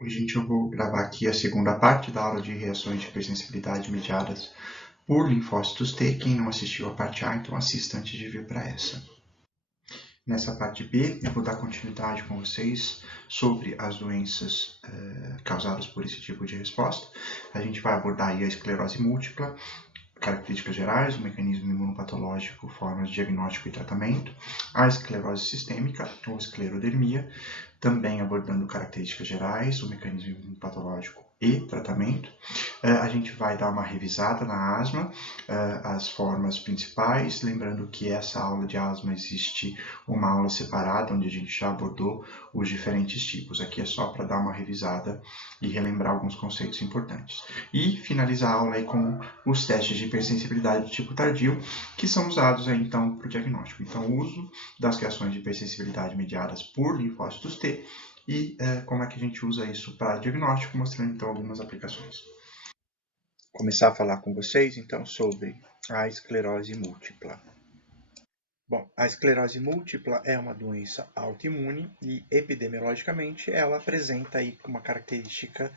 Hoje eu vou gravar aqui a segunda parte da aula de reações de hipersensibilidade mediadas por linfócitos T. Quem não assistiu a parte A, então assista antes de vir para essa. Nessa parte B, eu vou dar continuidade com vocês sobre as doenças causadas por esse tipo de resposta. A gente vai abordar aí a esclerose múltipla, características gerais, o mecanismo imunopatológico, formas de diagnóstico e tratamento, a esclerose sistêmica ou esclerodermia, também abordando características gerais, o mecanismo patológico e tratamento. A gente vai dar uma revisada na asma, as formas principais, lembrando que essa aula de asma existe uma aula separada, onde a gente já abordou os diferentes tipos. Aqui é só para dar uma revisada e relembrar alguns conceitos importantes. E finalizar a aula aí com os testes de hipersensibilidade do tipo tardio, que são usados aí, então, para o diagnóstico. Então, o uso das reações de hipersensibilidade mediadas por linfócitos T e como é que a gente usa isso para diagnóstico, mostrando então algumas aplicações. Começar a falar com vocês então sobre a esclerose múltipla. Bom, a esclerose múltipla é uma doença autoimune e epidemiologicamente ela apresenta aí uma característica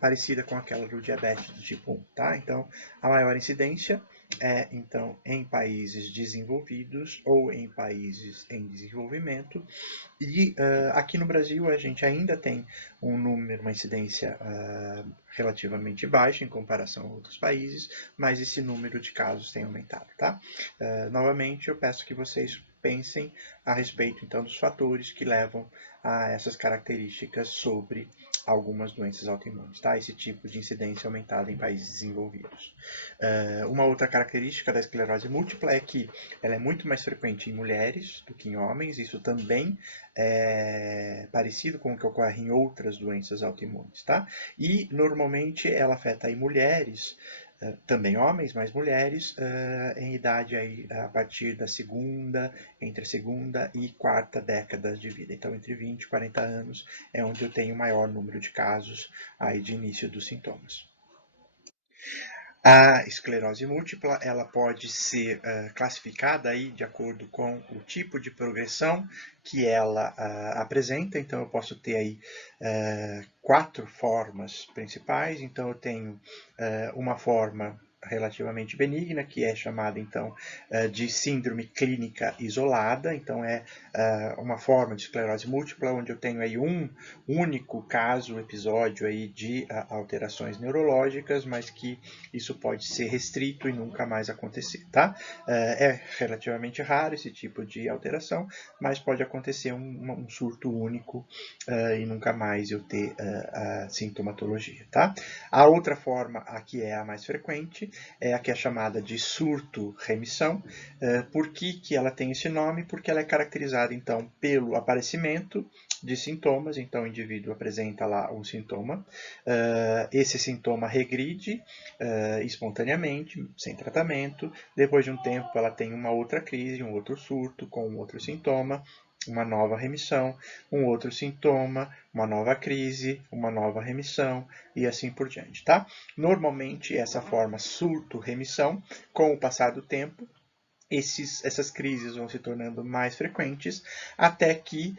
parecida com aquela do diabetes do tipo 1, tá? Então, a maior incidência é então em países desenvolvidos ou em países em desenvolvimento. E aqui no Brasil a gente ainda tem uma incidência relativamente baixa em comparação a outros países, mas esse número de casos tem aumentado, tá? Novamente, eu peço que vocês pensem a respeito, então, dos fatores que levam a essas características sobre algumas doenças autoimunes, tá? Esse tipo de incidência aumentada em países desenvolvidos. Uma outra característica da esclerose múltipla é que ela é muito mais frequente em mulheres do que em homens. Isso também é parecido com o que ocorre em outras doenças autoimunes, tá? E, normalmente, ela afeta aí mulheres, também homens, mas mulheres, em idade aí, a partir da entre a segunda e quarta década de vida. Então, entre 20 e 40 anos é onde eu tenho o maior número de casos aí de início dos sintomas. A esclerose múltipla ela pode ser classificada aí de acordo com o tipo de progressão que ela apresenta. Então, eu posso ter aí 4 formas principais. Então, eu tenho uma forma relativamente benigna, que é chamada, então, de síndrome clínica isolada. Então, é uma forma de esclerose múltipla, onde eu tenho aí um único caso, episódio aí de alterações neurológicas, mas que isso pode ser restrito e nunca mais acontecer, tá? É relativamente raro esse tipo de alteração, mas pode acontecer um surto único e nunca mais eu ter a sintomatologia, tá? A outra forma, aqui é a mais frequente, é a que é chamada de surto-remissão. Por que ela tem esse nome? Porque ela é caracterizada, então, pelo aparecimento de sintomas. Então, o indivíduo apresenta lá um sintoma, esse sintoma regride espontaneamente, sem tratamento. Depois de um tempo, ela tem uma outra crise, um outro surto com um outro sintoma, uma nova remissão, um outro sintoma, uma nova crise, uma nova remissão e assim por diante, tá? Normalmente, essa forma surto-remissão, com o passar do tempo, essas crises vão se tornando mais frequentes, até que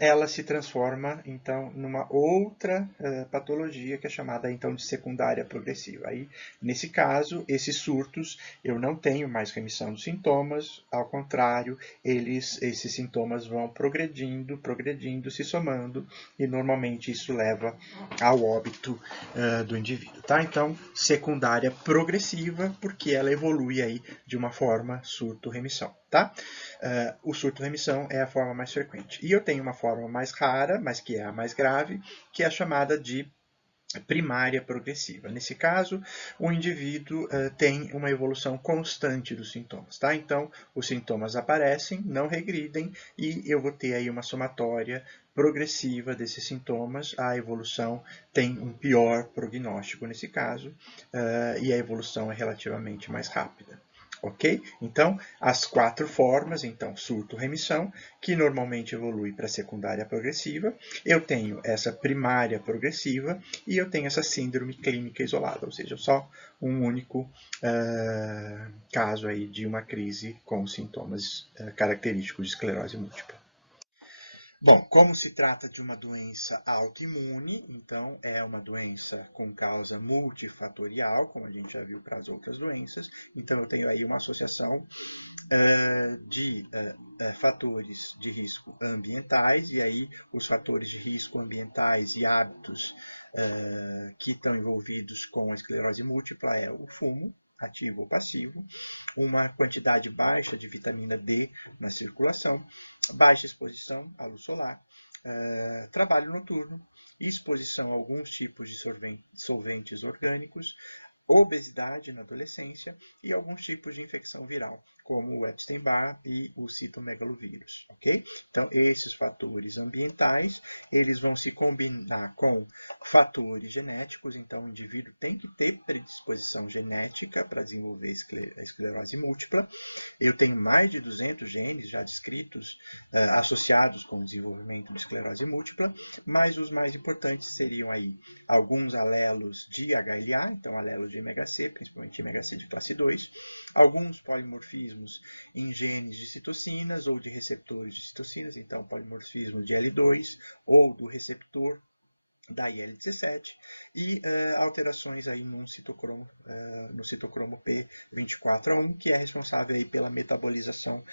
ela se transforma, então, numa outra patologia, que é chamada, então, de secundária progressiva. Aí, nesse caso, esses surtos, eu não tenho mais remissão dos sintomas, ao contrário, esses sintomas vão progredindo, se somando, e normalmente isso leva ao óbito do indivíduo, tá? Então, secundária progressiva, porque ela evolui aí de uma forma surto-remissão, tá? O surto-remissão é a forma mais frequente. E eu tenho uma forma mais rara, mas que é a mais grave, que é a chamada de primária progressiva. Nesse caso, o indivíduo tem uma evolução constante dos sintomas, tá? Então, os sintomas aparecem, não regridem, e eu vou ter aí uma somatória progressiva desses sintomas. A evolução tem um pior prognóstico nesse caso, e a evolução é relativamente mais rápida. Ok? Então, as 4 formas, então, surto-remissão, que normalmente evolui para secundária progressiva. Eu tenho essa primária progressiva e eu tenho essa síndrome clínica isolada, ou seja, só um único caso aí de uma crise com sintomas característicos de esclerose múltipla. Bom, como se trata de uma doença autoimune, então é uma doença com causa multifatorial, como a gente já viu para as outras doenças, então eu tenho aí uma associação de fatores de risco ambientais, e aí os fatores de risco ambientais e hábitos que estão envolvidos com a esclerose múltipla é o fumo, ativo ou passivo, uma quantidade baixa de vitamina D na circulação, baixa exposição à luz solar, trabalho noturno, exposição a alguns tipos de solventes orgânicos, obesidade na adolescência e alguns tipos de infecção viral, como o Epstein-Barr e o citomegalovírus, ok? Então, esses fatores ambientais, eles vão se combinar com fatores genéticos, então o indivíduo tem que ter predisposição genética para desenvolver a esclerose múltipla. Eu tenho mais de 200 genes já descritos associados com o desenvolvimento de esclerose múltipla, mas os mais importantes seriam aí alguns alelos de HLA, então alelos de MHC, principalmente MHC de classe 2, alguns polimorfismos em genes de citocinas ou de receptores de citocinas, então polimorfismo de L2 ou do receptor da IL-17 e alterações aí no citocromo P24A1, que é responsável aí pela metabolização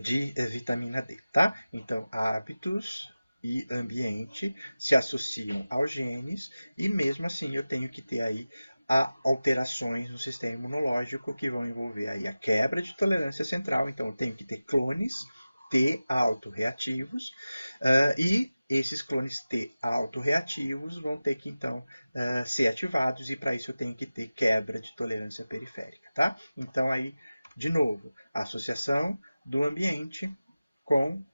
de vitamina D, tá? Então, hábitos e ambiente se associam aos genes e mesmo assim eu tenho que ter aí alterações no sistema imunológico que vão envolver aí a quebra de tolerância central, então eu tenho que ter clones T autorreativos e esses clones T autorreativos vão ter que, então, ser ativados e para isso eu tenho que ter quebra de tolerância periférica, tá? Então, aí, de novo, a associação do ambiente com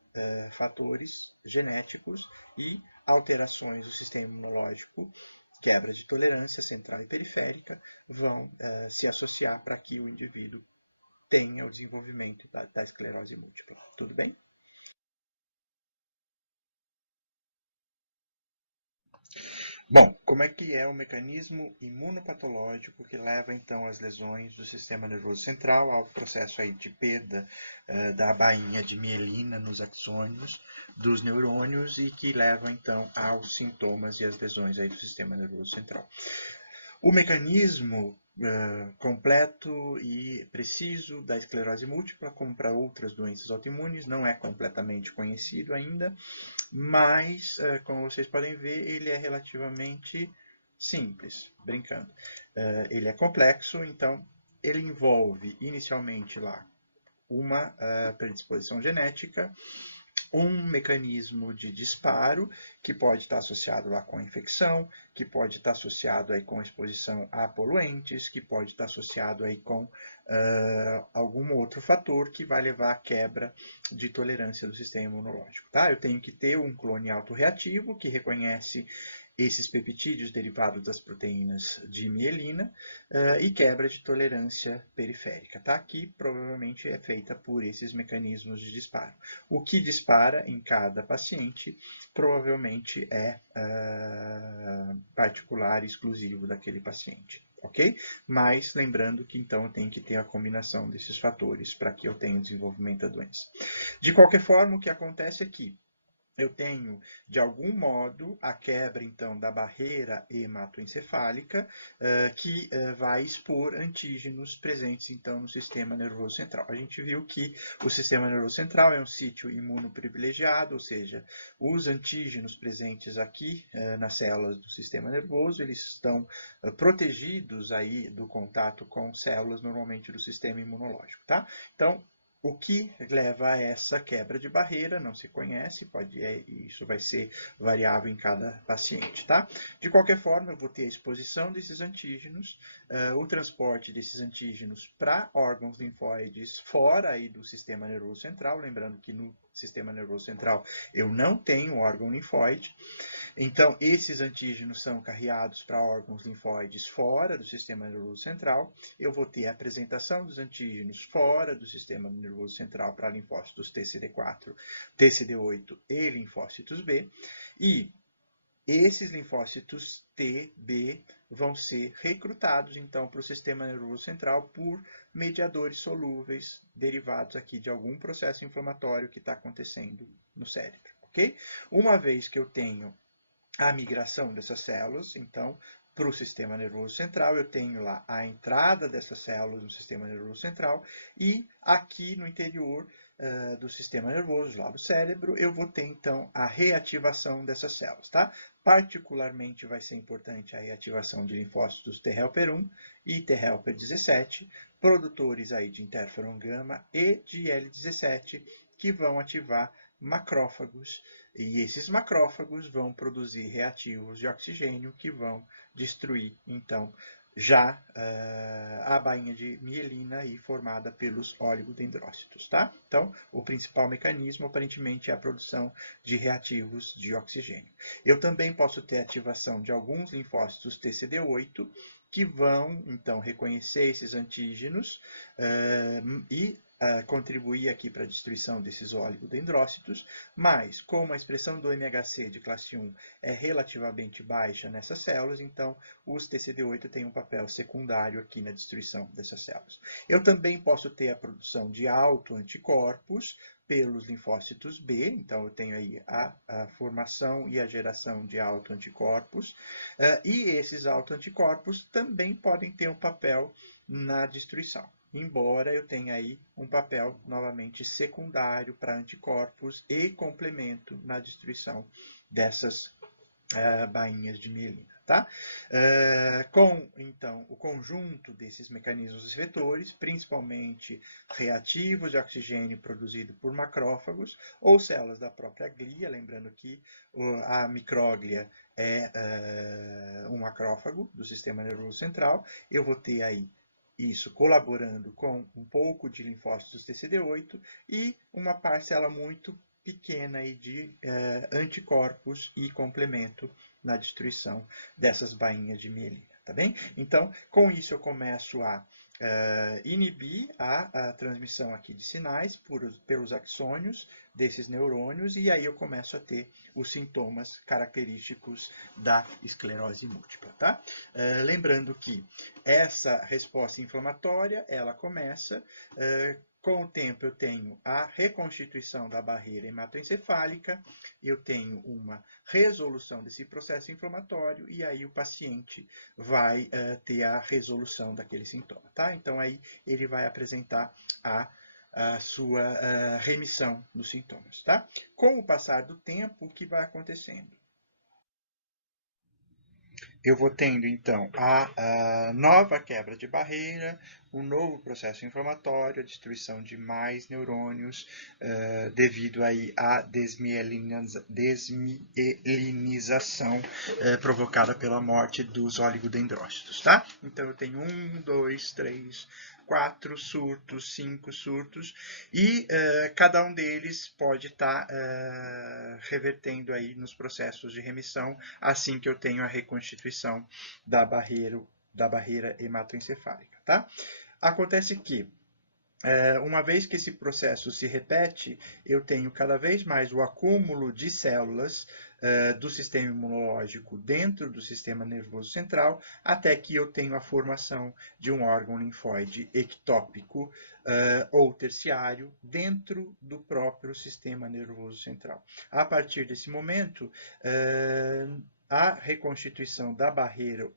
fatores genéticos e alterações do sistema imunológico, quebra de tolerância central e periférica, vão se associar para que o indivíduo tenha o desenvolvimento da esclerose múltipla. Tudo bem? Bom, como é que é o mecanismo imunopatológico que leva então às lesões do sistema nervoso central, ao processo aí de perda da bainha de mielina nos axônios dos neurônios e que leva então aos sintomas e às lesões aí do sistema nervoso central. O mecanismo completo e preciso da esclerose múltipla, como para outras doenças autoimunes, não é completamente conhecido ainda, mas, como vocês podem ver, ele é relativamente simples, brincando. Ele é complexo, então ele envolve inicialmente lá uma predisposição genética, um mecanismo de disparo que pode estar associado lá com a infecção, que pode estar associado aí com a exposição a poluentes, que pode estar associado aí com algum outro fator que vai levar à quebra de tolerância do sistema imunológico. Tá? Eu tenho que ter um clone autorreativo que reconhece esses peptídeos derivados das proteínas de mielina e quebra de tolerância periférica, tá? Que provavelmente é feita por esses mecanismos de disparo. O que dispara em cada paciente provavelmente é particular e exclusivo daquele paciente. Ok? Mas lembrando que então eu tenho que ter a combinação desses fatores para que eu tenha o desenvolvimento da doença. De qualquer forma, o que acontece é que eu tenho, de algum modo, a quebra, então, da barreira hematoencefálica, que vai expor antígenos presentes, então, no sistema nervoso central. A gente viu que o sistema nervoso central é um sítio imunoprivilegiado, ou seja, os antígenos presentes aqui nas células do sistema nervoso, eles estão protegidos aí do contato com células, normalmente, do sistema imunológico, tá? Então, o que leva a essa quebra de barreira não se conhece, isso vai ser variável em cada paciente, tá? De qualquer forma, eu vou ter a exposição desses antígenos, o transporte desses antígenos para órgãos linfóides fora aí do sistema nervoso central, lembrando que no sistema nervoso central eu não tenho órgão linfóide, então esses antígenos são carreados para órgãos linfóides fora do sistema nervoso central, eu vou ter a apresentação dos antígenos fora do sistema nervoso central para linfócitos TCD4, TCD8 e linfócitos B, e esses linfócitos T, B vão ser recrutados então para o sistema nervoso central por mediadores solúveis derivados aqui de algum processo inflamatório que está acontecendo no cérebro. ok? Uma vez que eu tenho a migração dessas células, então, para o sistema nervoso central, eu tenho lá a entrada dessas células no sistema nervoso central e aqui no interior do sistema nervoso, lá do cérebro, eu vou ter então a reativação dessas células, tá? Particularmente vai ser importante a reativação de linfócitos T helper 1 e T helper 17, produtores aí de interferon gama e de IL-17, que vão ativar macrófagos, e esses macrófagos vão produzir reativos de oxigênio que vão destruir, então, já a bainha de mielina aí formada pelos oligodendrócitos, tá? Então, o principal mecanismo, aparentemente, é a produção de reativos de oxigênio. Eu também posso ter ativação de alguns linfócitos TCD8, que vão, então, reconhecer esses antígenos e contribuir aqui para a destruição desses oligodendrócitos, mas como a expressão do MHC de classe 1 é relativamente baixa nessas células, então os TCD8 têm um papel secundário aqui na destruição dessas células. Eu também posso ter a produção de autoanticorpos pelos linfócitos B, então eu tenho aí a formação e a geração de autoanticorpos, e esses autoanticorpos também podem ter um papel na destruição, embora eu tenha aí um papel novamente secundário para anticorpos e complemento na destruição dessas bainhas de mielina. Tá? Com, então, o conjunto desses mecanismos efetores, principalmente reativos de oxigênio produzido por macrófagos ou células da própria glia, lembrando que a micróglia é um macrófago do sistema nervoso central, eu vou ter aí isso colaborando com um pouco de linfócitos TCD8 e uma parcela muito pequena aí de anticorpos e complemento na destruição dessas bainhas de mielina, tá bem? Então, com isso eu começo a inibir a transmissão aqui de sinais pelos axônios desses neurônios e aí eu começo a ter os sintomas característicos da esclerose múltipla, tá? Lembrando que essa resposta inflamatória, ela começa com o tempo eu tenho a reconstituição da barreira hematoencefálica, eu tenho uma resolução desse processo inflamatório e aí o paciente vai ter a resolução daquele sintoma, tá? Então aí ele vai apresentar a sua remissão dos sintomas, tá? Com o passar do tempo, o que vai acontecendo? Eu vou tendo, então, a nova quebra de barreira, um novo processo inflamatório, a destruição de mais neurônios, devido aí à desmielinização provocada pela morte dos oligodendrócitos, tá? Então, eu tenho 1, 2, 3, 4 surtos, 5 surtos, e cada um deles pode estar revertendo aí nos processos de remissão, assim que eu tenho a reconstituição da barreira hematoencefálica, tá? Acontece que uma vez que esse processo se repete, eu tenho cada vez mais o acúmulo de células do sistema imunológico dentro do sistema nervoso central, até que eu tenho a formação de um órgão linfóide ectópico ou terciário dentro do próprio sistema nervoso central. A partir desse momento, a reconstituição da barreira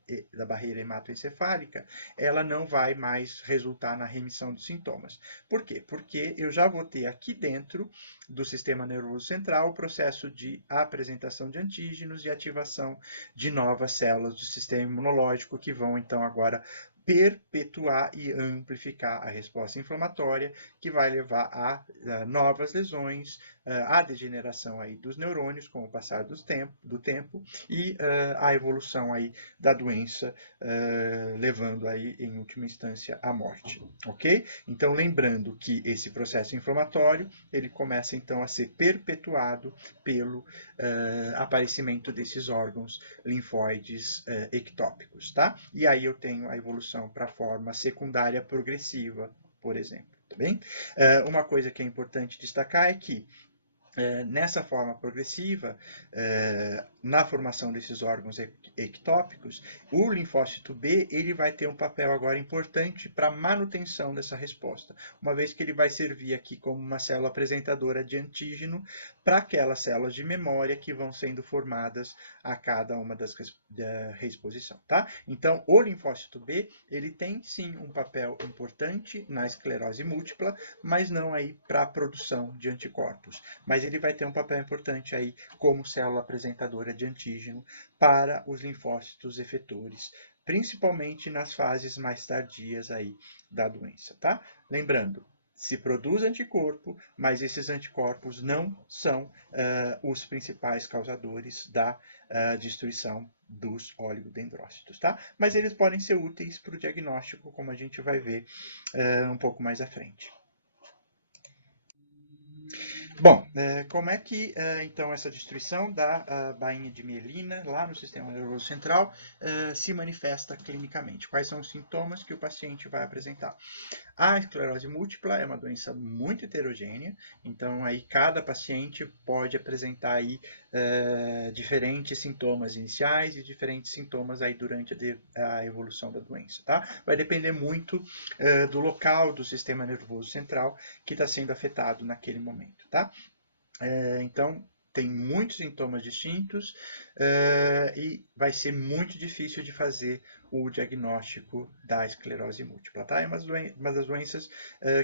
hematoencefálica, ela não vai mais resultar na remissão dos sintomas. Por quê? Porque eu já vou ter aqui dentro do sistema nervoso central o processo de apresentação de antígenos e ativação de novas células do sistema imunológico que vão, então, agora perpetuar e amplificar a resposta inflamatória, que vai levar a novas lesões, a degeneração aí dos neurônios com o passar do tempo e a evolução aí da doença, levando aí, em última instância, à morte, ok? Então, lembrando que esse processo inflamatório, ele começa, então, a ser perpetuado pelo aparecimento desses órgãos linfóides ectópicos, tá? E aí eu tenho a evolução para a forma secundária progressiva, por exemplo, tá bem? Uma coisa que é importante destacar é que Nessa forma progressiva, na formação desses órgãos ectópicos, o linfócito B ele vai ter um papel agora importante para a manutenção dessa resposta, uma vez que ele vai servir aqui como uma célula apresentadora de antígeno para aquelas células de memória que vão sendo formadas a cada uma da reexposição, tá? Então, o linfócito B ele tem sim um papel importante na esclerose múltipla, mas não aí para a produção de anticorpos. Mas ele vai ter um papel importante aí como célula apresentadora de antígeno para os linfócitos efetores, principalmente nas fases mais tardias aí da doença, tá? Lembrando, se produz anticorpo, mas esses anticorpos não são os principais causadores da destruição dos oligodendrócitos, tá? Mas eles podem ser úteis para o diagnóstico, como a gente vai ver um pouco mais à frente. Bom, como é que então essa destruição da bainha de mielina lá no sistema nervoso central se manifesta clinicamente? Quais são os sintomas que o paciente vai apresentar? A esclerose múltipla é uma doença muito heterogênea, então aí cada paciente pode apresentar aí diferentes sintomas iniciais e diferentes sintomas aí durante a evolução da doença, tá? Vai depender muito do local do sistema nervoso central que está sendo afetado naquele momento, tá? Então, tem muitos sintomas distintos e vai ser muito difícil de fazer o diagnóstico da esclerose múltipla, tá? É uma das doenças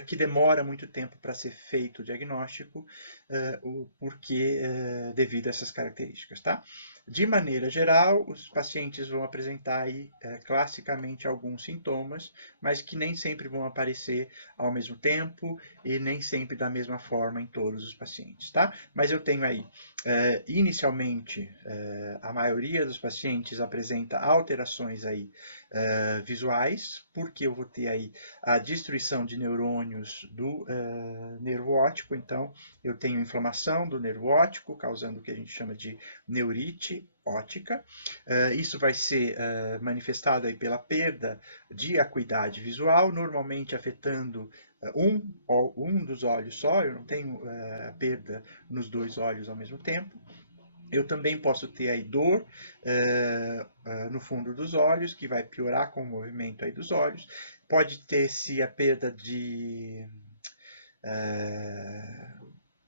que demora muito tempo para ser feito o diagnóstico, porque devido a essas características, tá? De maneira geral, os pacientes vão apresentar aí, classicamente alguns sintomas, mas que nem sempre vão aparecer ao mesmo tempo e nem sempre da mesma forma em todos os pacientes, tá? Mas eu tenho aí, inicialmente, a maioria dos pacientes apresenta alterações aí visuais, porque eu vou ter aí a destruição de neurônios do nervo óptico, então eu tenho inflamação do nervo óptico, causando o que a gente chama de neurite óptica. Isso vai ser manifestado aí pela perda de acuidade visual, normalmente afetando um dos olhos só, eu não tenho perda nos dois olhos ao mesmo tempo. Eu também posso ter aí dor no fundo dos olhos, que vai piorar com o movimento aí dos olhos. Pode ter-se a perda de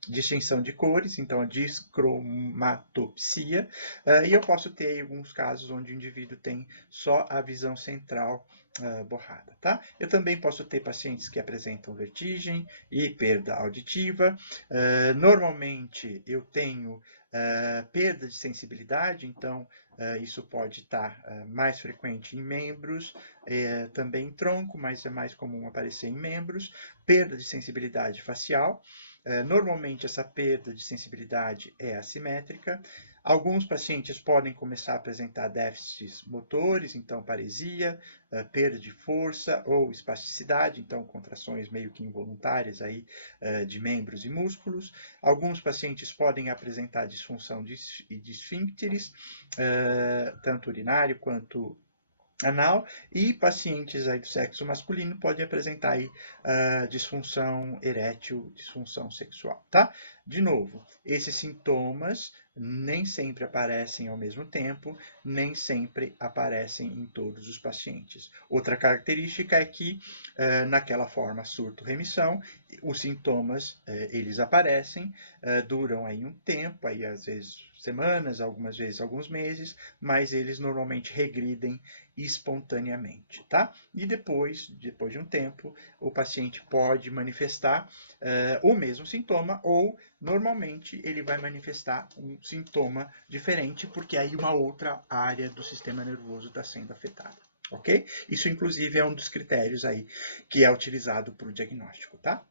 distinção de cores, então a discromatopsia, e eu posso ter alguns casos onde o indivíduo tem só a visão central borrada, tá? Eu também posso ter pacientes que apresentam vertigem e perda auditiva. Normalmente eu tenho perda de sensibilidade, então isso pode estar mais frequente em membros, também em tronco, mas é mais comum aparecer em membros. Perda de sensibilidade facial. Normalmente essa perda de sensibilidade é assimétrica. Alguns pacientes podem começar a apresentar déficits motores, então paresia, perda de força ou espasticidade, então contrações meio que involuntárias aí, de membros e músculos. Alguns pacientes podem apresentar disfunção de esfíncteres, tanto urinário quanto anal, e pacientes aí do sexo masculino podem apresentar aí disfunção erétil, disfunção sexual, tá? De novo, esses sintomas nem sempre aparecem ao mesmo tempo, nem sempre aparecem em todos os pacientes. Outra característica é que naquela forma surto-remissão, os sintomas eles aparecem, duram aí um tempo, aí às vezes semanas, algumas vezes alguns meses, mas eles normalmente regridem espontaneamente, tá? E depois de um tempo, o paciente pode manifestar o mesmo sintoma ou, normalmente, ele vai manifestar um sintoma diferente, porque aí uma outra área do sistema nervoso está sendo afetada, ok? Isso, inclusive, é um dos critérios aí que é utilizado para o diagnóstico, tá?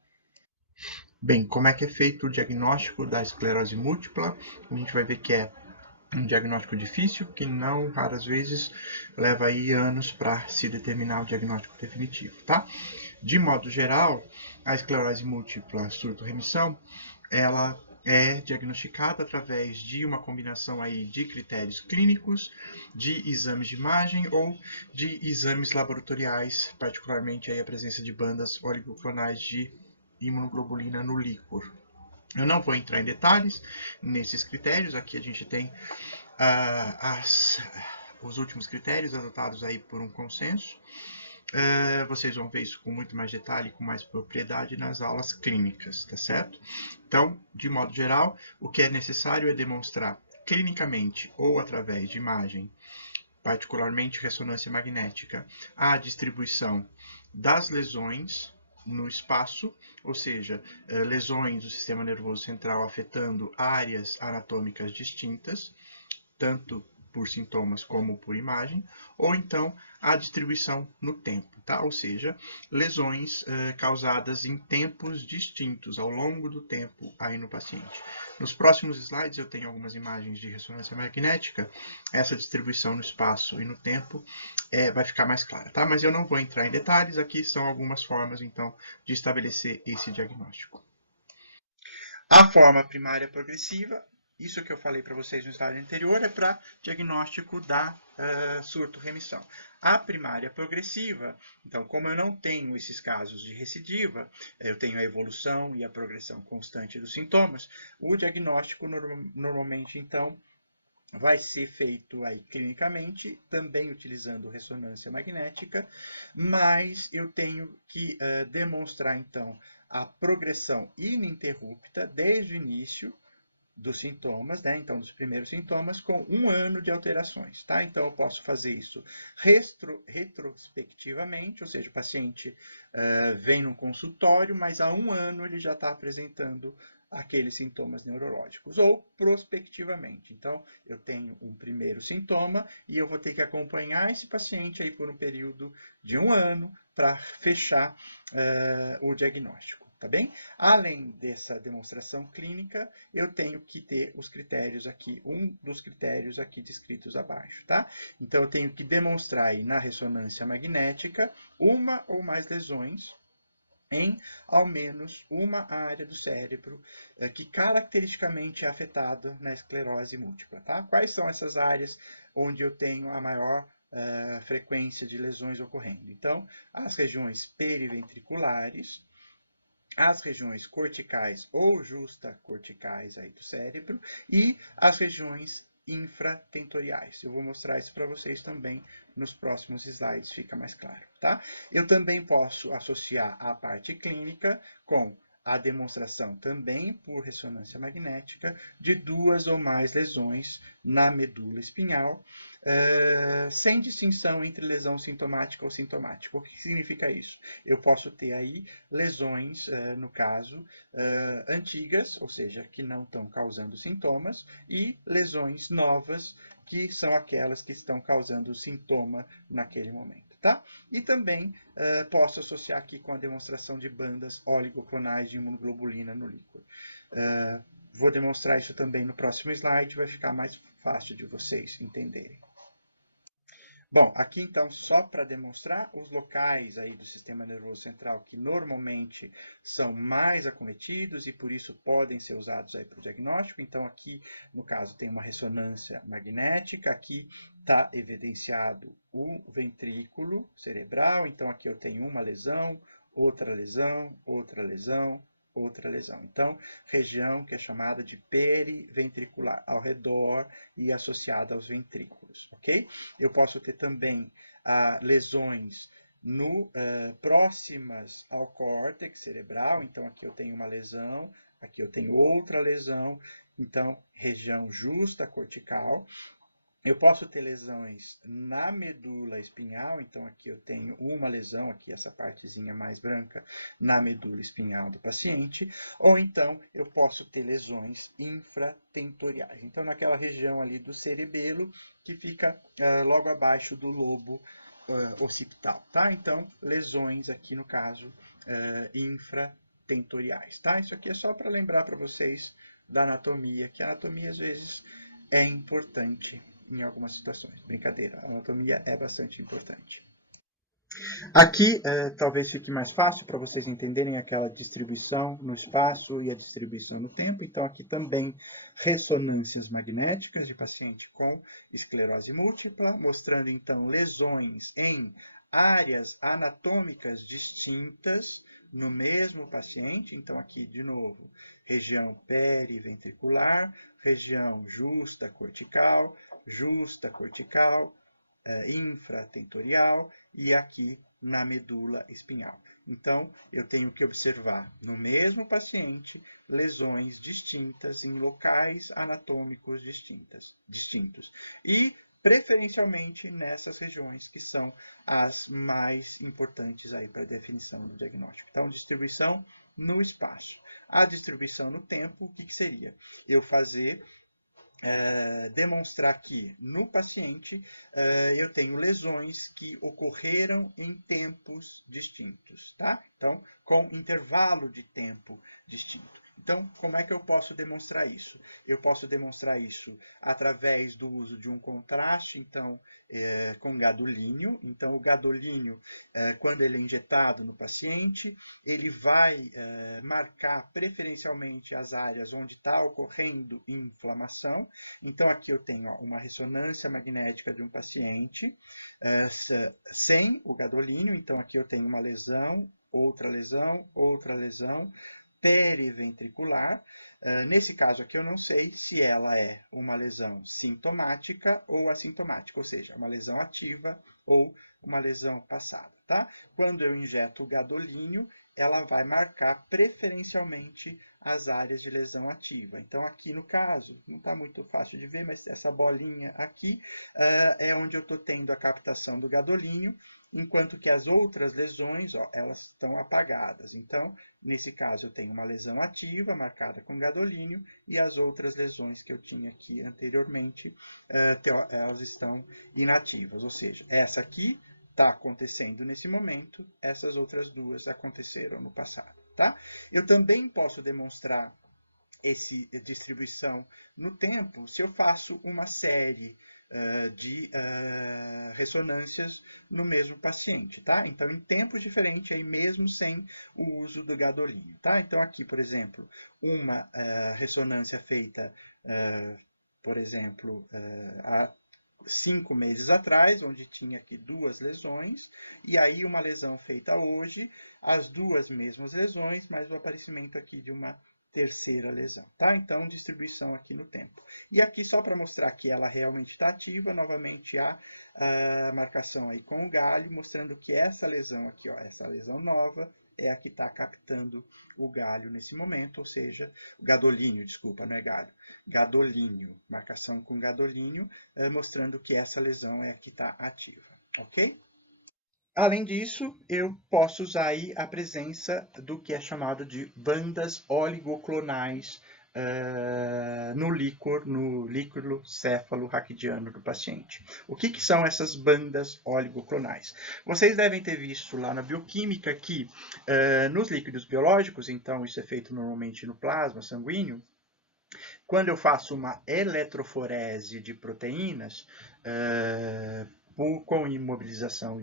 Bem, como é que é feito o diagnóstico da esclerose múltipla? A gente vai ver que é um diagnóstico difícil, que não raras vezes leva aí anos para se determinar o diagnóstico definitivo, tá? De modo geral, a esclerose múltipla surto-remissão, ela é diagnosticada através de uma combinação aí de critérios clínicos, de exames de imagem ou de exames laboratoriais, particularmente aí a presença de bandas oligoclonais de imunoglobulina no líquor. Eu não vou entrar em detalhes nesses critérios. Aqui a gente tem os últimos critérios adotados aí por um consenso. Vocês vão ver isso com muito mais detalhe, com mais propriedade nas aulas clínicas, tá certo? Então, de modo geral, o que é necessário é demonstrar clinicamente ou através de imagem, particularmente ressonância magnética, a distribuição das lesões no espaço, ou seja, lesões do sistema nervoso central afetando áreas anatômicas distintas, tanto por sintomas como por imagem, ou então a distribuição no tempo, tá? Ou seja, lesões causadas em tempos distintos, ao longo do tempo aí no paciente. Nos próximos slides eu tenho algumas imagens de ressonância magnética, essa distribuição no espaço e no tempo vai ficar mais clara, tá? Mas eu não vou entrar em detalhes, aqui são algumas formas, então, de estabelecer esse diagnóstico. A forma primária progressiva, isso que eu falei para vocês no slide anterior, é para diagnóstico da surto-remissão. A primária progressiva, então, como eu não tenho esses casos de recidiva, eu tenho a evolução e a progressão constante dos sintomas, o diagnóstico normalmente, então, vai ser feito aí clinicamente, também utilizando ressonância magnética, mas eu tenho que demonstrar, então, a progressão ininterrupta desde o início dos sintomas, né? Então, dos primeiros sintomas, com 1 ano de alterações, tá? Então, eu posso fazer isso retrospectivamente, ou seja, o paciente vem no consultório, mas há 1 ano ele já está apresentando aqueles sintomas neurológicos, ou prospectivamente. Então, eu tenho um primeiro sintoma e eu vou ter que acompanhar esse paciente aí por um período de 1 ano para fechar o diagnóstico, tá bem? Além dessa demonstração clínica, eu tenho que ter os critérios aqui, um dos critérios aqui descritos abaixo, tá? Então, eu tenho que demonstrar aí na ressonância magnética uma ou mais lesões em ao menos uma área do cérebro que caracteristicamente é afetada na esclerose múltipla, tá? Quais são essas áreas onde eu tenho a maior frequência de lesões ocorrendo? Então, as regiões periventriculares, as regiões corticais ou justacorticais aí do cérebro e as regiões infratentoriais. Eu vou mostrar isso para vocês também nos próximos slides, fica mais claro, tá? Eu também posso associar a parte clínica com a demonstração também por ressonância magnética de 2 ou mais lesões na medula espinhal, sem distinção entre lesão sintomática ou sintomática. O que significa isso? Eu posso ter aí lesões, no caso, antigas, ou seja, que não estão causando sintomas, e lesões novas, que são aquelas que estão causando sintoma naquele momento, tá? E também posso associar aqui com a demonstração de bandas oligoclonais de imunoglobulina no líquido. Vou demonstrar isso também no próximo slide, vai ficar mais fácil de vocês entenderem. Bom, aqui então só para demonstrar os locais aí do sistema nervoso central que normalmente são mais acometidos e por isso podem ser usados aí para o diagnóstico. Então aqui, no caso, tem uma ressonância magnética, aqui está evidenciado o ventrículo cerebral, então aqui eu tenho uma lesão, outra lesão, outra lesão, outra lesão. Então, região que é chamada de periventricular, ao redor e associada aos ventrículos, ok? Eu posso ter também lesões próximas ao córtex cerebral, então aqui eu tenho uma lesão, aqui eu tenho outra lesão, então região justa cortical. Eu posso ter lesões na medula espinhal, então aqui eu tenho uma lesão, aqui essa partezinha mais branca, na medula espinhal do paciente, ou então eu posso ter lesões infratentoriais, então naquela região ali do cerebelo que fica logo abaixo do lobo occipital, tá? Então, lesões aqui no caso infratentoriais, tá? Isso aqui é só para lembrar para vocês da anatomia, que a anatomia às vezes é importante em algumas situações. Brincadeira, a anatomia é bastante importante. Aqui, talvez fique mais fácil para vocês entenderem aquela distribuição no espaço e a distribuição no tempo. Então, aqui também ressonâncias magnéticas de paciente com esclerose múltipla, mostrando então lesões em áreas anatômicas distintas no mesmo paciente. Então, aqui, de novo, região periventricular, região justa cortical, infratentorial e aqui na medula espinhal. Então, eu tenho que observar no mesmo paciente lesões distintas em locais anatômicos distintos. E preferencialmente nessas regiões que são as mais importantes aí para a definição do diagnóstico. Então, distribuição no espaço. A distribuição no tempo, o que seria? Eu fazer demonstrar que no paciente eu tenho lesões que ocorreram em tempos distintos, tá? Então, com intervalo de tempo distinto. Então, como é que eu posso demonstrar isso? Eu posso demonstrar isso através do uso de um contraste, então, com gadolínio. Então, o gadolínio, quando ele é injetado no paciente, ele vai marcar preferencialmente as áreas onde está ocorrendo inflamação. Então, aqui eu tenho uma ressonância magnética de um paciente sem o gadolínio. Então, aqui eu tenho uma lesão, outra lesão periventricular. Nesse caso aqui, eu não sei se ela é uma lesão sintomática ou assintomática, ou seja, uma lesão ativa ou uma lesão passada, tá? Quando eu injeto o gadolínio, ela vai marcar preferencialmente as áreas de lesão ativa. Então, aqui no caso, não está muito fácil de ver, mas essa bolinha aqui é onde eu estou tendo a captação do gadolínio, enquanto que as outras lesões, ó, elas estão apagadas. Então, nesse caso, eu tenho uma lesão ativa, marcada com gadolínio, e as outras lesões que eu tinha aqui anteriormente, elas estão inativas. Ou seja, essa aqui está acontecendo nesse momento, essas outras duas aconteceram no passado, tá? Eu também posso demonstrar essa distribuição no tempo se eu faço uma série de ressonâncias no mesmo paciente, tá? Então, em tempos diferentes, aí mesmo sem o uso do gadolínio, tá? Então, aqui, por exemplo, uma ressonância feita, por exemplo, há 5 meses atrás, onde tinha aqui 2 lesões, e aí uma lesão feita hoje, as 2 mesmas lesões, mas o aparecimento aqui de uma terceira lesão, tá? Então, distribuição aqui no tempo. E aqui, só para mostrar que ela realmente está ativa, novamente a marcação aí com o galho, mostrando que essa lesão aqui, ó, essa lesão nova, é a que está captando o galho nesse momento, ou seja, o gadolínio, desculpa, não é galho, gadolínio, marcação com gadolínio, mostrando que essa lesão é a que está ativa, ok? Além disso, eu posso usar aí a presença do que é chamado de bandas oligoclonais no líquido céfalo-raquidiano do paciente. O que são essas bandas oligoclonais? Vocês devem ter visto lá na bioquímica que nos líquidos biológicos, então isso é feito normalmente no plasma sanguíneo, quando eu faço uma eletroforese de proteínas, com imobilização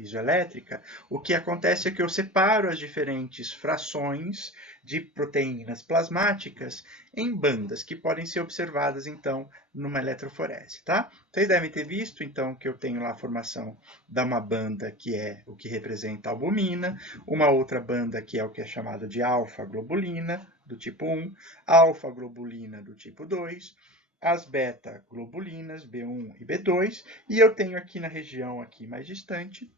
isoelétrica, o que acontece é que eu separo as diferentes frações de proteínas plasmáticas em bandas, que podem ser observadas, então, numa eletroforese, tá? Vocês devem ter visto, então, que eu tenho lá a formação de uma banda que é o que representa a albumina, uma outra banda que é o que é chamado de alfa-globulina, do tipo 1, alfa-globulina do tipo 2, as beta-globulinas, B1 e B2, e eu tenho aqui na região aqui mais distante,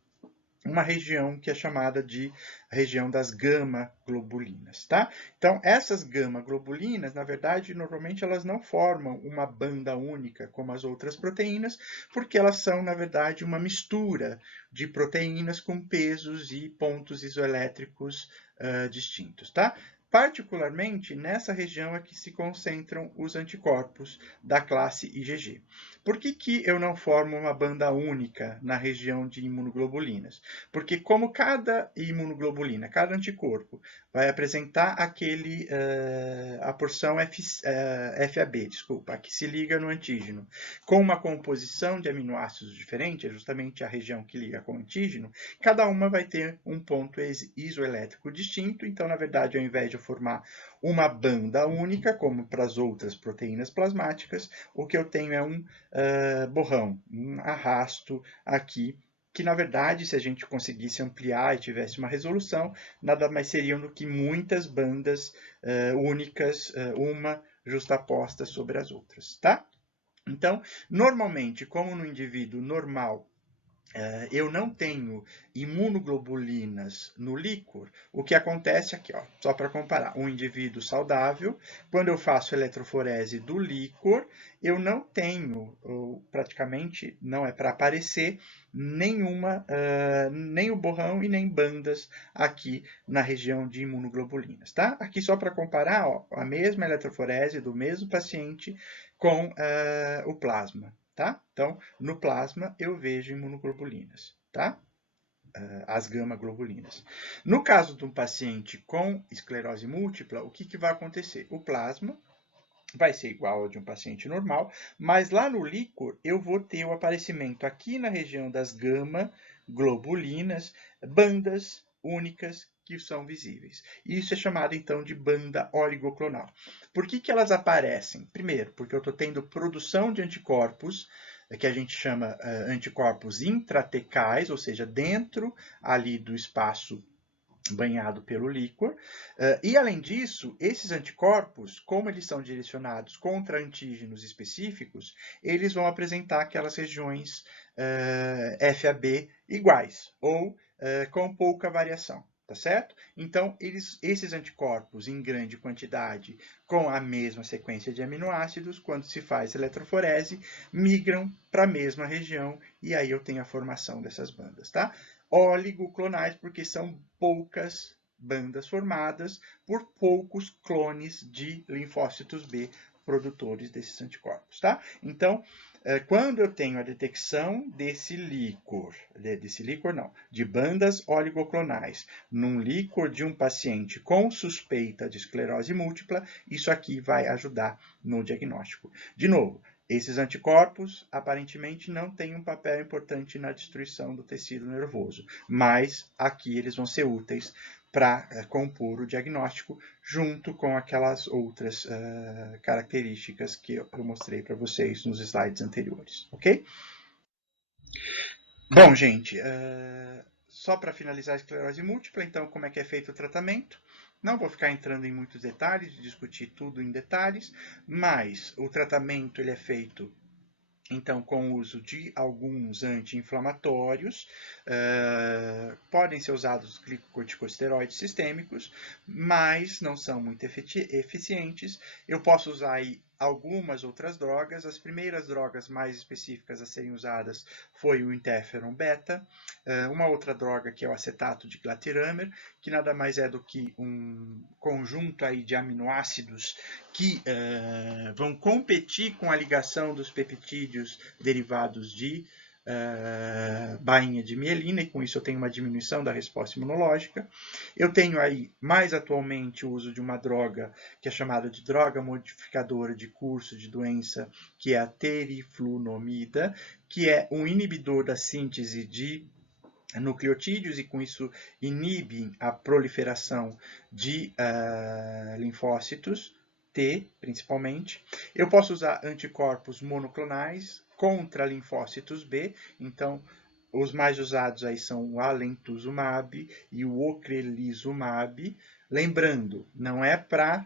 uma região que é chamada de região das gama-globulinas, tá? Então, essas gama-globulinas, na verdade, normalmente elas não formam uma banda única como as outras proteínas, porque elas são, na verdade, uma mistura de proteínas com pesos e pontos isoelétricos distintos, tá? Particularmente nessa região é que se concentram os anticorpos da classe IgG. Por que eu não formo uma banda única na região de imunoglobulinas? Porque como cada imunoglobulina, cada anticorpo, vai apresentar a porção FAB, desculpa, que se liga no antígeno, com uma composição de aminoácidos diferente, é justamente a região que liga com o antígeno, cada uma vai ter um ponto isoelétrico distinto, então, na verdade, ao invés de formar uma banda única, como para as outras proteínas plasmáticas, o que eu tenho é um borrão, um arrasto aqui que na verdade, se a gente conseguisse ampliar e tivesse uma resolução, nada mais seriam do que muitas bandas únicas, uma justaposta sobre as outras, tá? Então, normalmente, como no indivíduo normal, eu não tenho imunoglobulinas no líquor, o que acontece aqui, ó, só para comparar, um indivíduo saudável, quando eu faço eletroforese do líquor, eu não tenho, ou praticamente não é para aparecer, nenhuma, nem o borrão e nem bandas aqui na região de imunoglobulinas, tá? Aqui só para comparar, ó, a mesma eletroforese do mesmo paciente com o plasma. Tá? Então, no plasma eu vejo imunoglobulinas, tá? As gama-globulinas. No caso de um paciente com esclerose múltipla, o que vai acontecer? O plasma vai ser igual ao de um paciente normal, mas lá no líquor eu vou ter o aparecimento aqui na região das gama-globulinas, bandas únicas que são visíveis. Isso é chamado então de banda oligoclonal. Por que elas aparecem? Primeiro, porque eu estou tendo produção de anticorpos, que a gente chama anticorpos intratecais, ou seja, dentro ali do espaço banhado pelo líquor. E, além disso, esses anticorpos, como eles são direcionados contra antígenos específicos, eles vão apresentar aquelas regiões FAB iguais, ou com pouca variação. Tá certo? Então, esses anticorpos em grande quantidade, com a mesma sequência de aminoácidos, quando se faz eletroforese, migram para a mesma região e aí eu tenho a formação dessas bandas, tá? Oligoclonais, porque são poucas bandas formadas por poucos clones de linfócitos B produtores desses anticorpos, tá? Então, quando eu tenho a detecção de bandas oligoclonais num líquor de um paciente com suspeita de esclerose múltipla, isso aqui vai ajudar no diagnóstico. De novo, esses anticorpos aparentemente não têm um papel importante na destruição do tecido nervoso, mas aqui eles vão ser úteis para compor o diagnóstico junto com aquelas outras características que eu mostrei para vocês nos slides anteriores, ok? Bom, gente, só para finalizar a esclerose múltipla, então como é que é feito o tratamento? Não vou ficar entrando em muitos detalhes, discutir tudo em detalhes, mas o tratamento ele é feito então, com o uso de alguns anti-inflamatórios, podem ser usados glicocorticosteroides sistêmicos, mas não são muito eficientes. Eu posso usar aí algumas outras drogas. As primeiras drogas mais específicas a serem usadas foi o interferon beta, uma outra droga que é o acetato de glatiramer, que nada mais é do que um conjunto aí de aminoácidos que vão competir com a ligação dos peptídeos derivados de bainha de mielina, e com isso eu tenho uma diminuição da resposta imunológica. Eu tenho aí, mais atualmente, o uso de uma droga que é chamada de droga modificadora de curso de doença, que é a teriflunomida, que é um inibidor da síntese de nucleotídeos e com isso inibe a proliferação de linfócitos T, principalmente. Eu posso usar anticorpos monoclonais contra linfócitos B, então os mais usados aí são o alemtuzumab e o ocrelizumab. Lembrando, não é para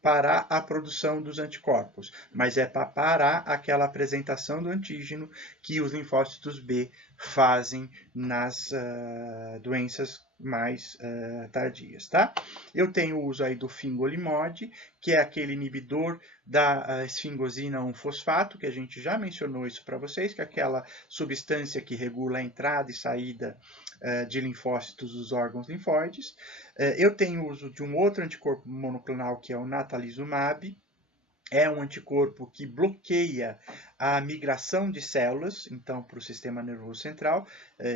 parar a produção dos anticorpos, mas é para parar aquela apresentação do antígeno que os linfócitos B fazem nas doenças mais tardias, tá? Eu tenho o uso aí do fingolimod, que é aquele inibidor da esfingosina 1-fosfato, que a gente já mencionou isso para vocês, que é aquela substância que regula a entrada e saída de linfócitos dos órgãos linfóides. Eu tenho o uso de um outro anticorpo monoclonal, que é o natalizumab. É um anticorpo que bloqueia a migração de células, então, para o sistema nervoso central.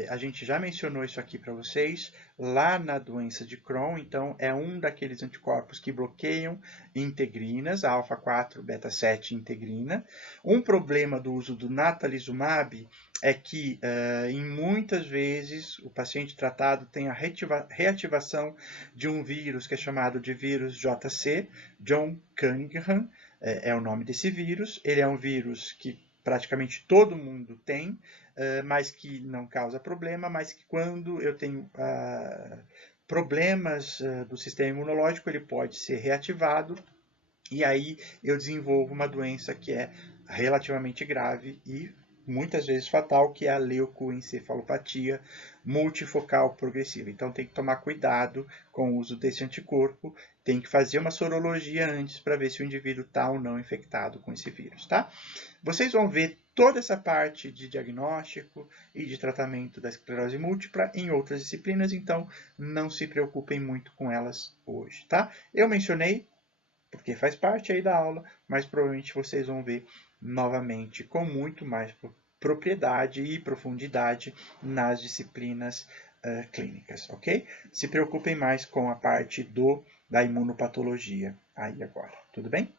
A gente já mencionou isso aqui para vocês, lá na doença de Crohn, então, é um daqueles anticorpos que bloqueiam integrinas, a alfa-4, beta-7 integrina. Um problema do uso do natalizumab é que, em muitas vezes, o paciente tratado tem a reativação de um vírus que é chamado de vírus JC, John Cunningham, é o nome desse vírus. Ele é um vírus que praticamente todo mundo tem, mas que não causa problema, mas que quando eu tenho problemas do sistema imunológico, ele pode ser reativado e aí eu desenvolvo uma doença que é relativamente grave e muitas vezes fatal, que é a leucoencefalopatia multifocal progressiva. Então tem que tomar cuidado com o uso desse anticorpo, tem que fazer uma sorologia antes para ver se o indivíduo está ou não infectado com esse vírus, tá? Vocês vão ver toda essa parte de diagnóstico e de tratamento da esclerose múltipla em outras disciplinas, então não se preocupem muito com elas hoje, tá? Eu mencionei porque faz parte aí da aula, mas provavelmente vocês vão ver novamente com muito mais propriedade e profundidade nas disciplinas clínicas, ok? Se preocupem mais com a parte da imunopatologia aí agora, tudo bem?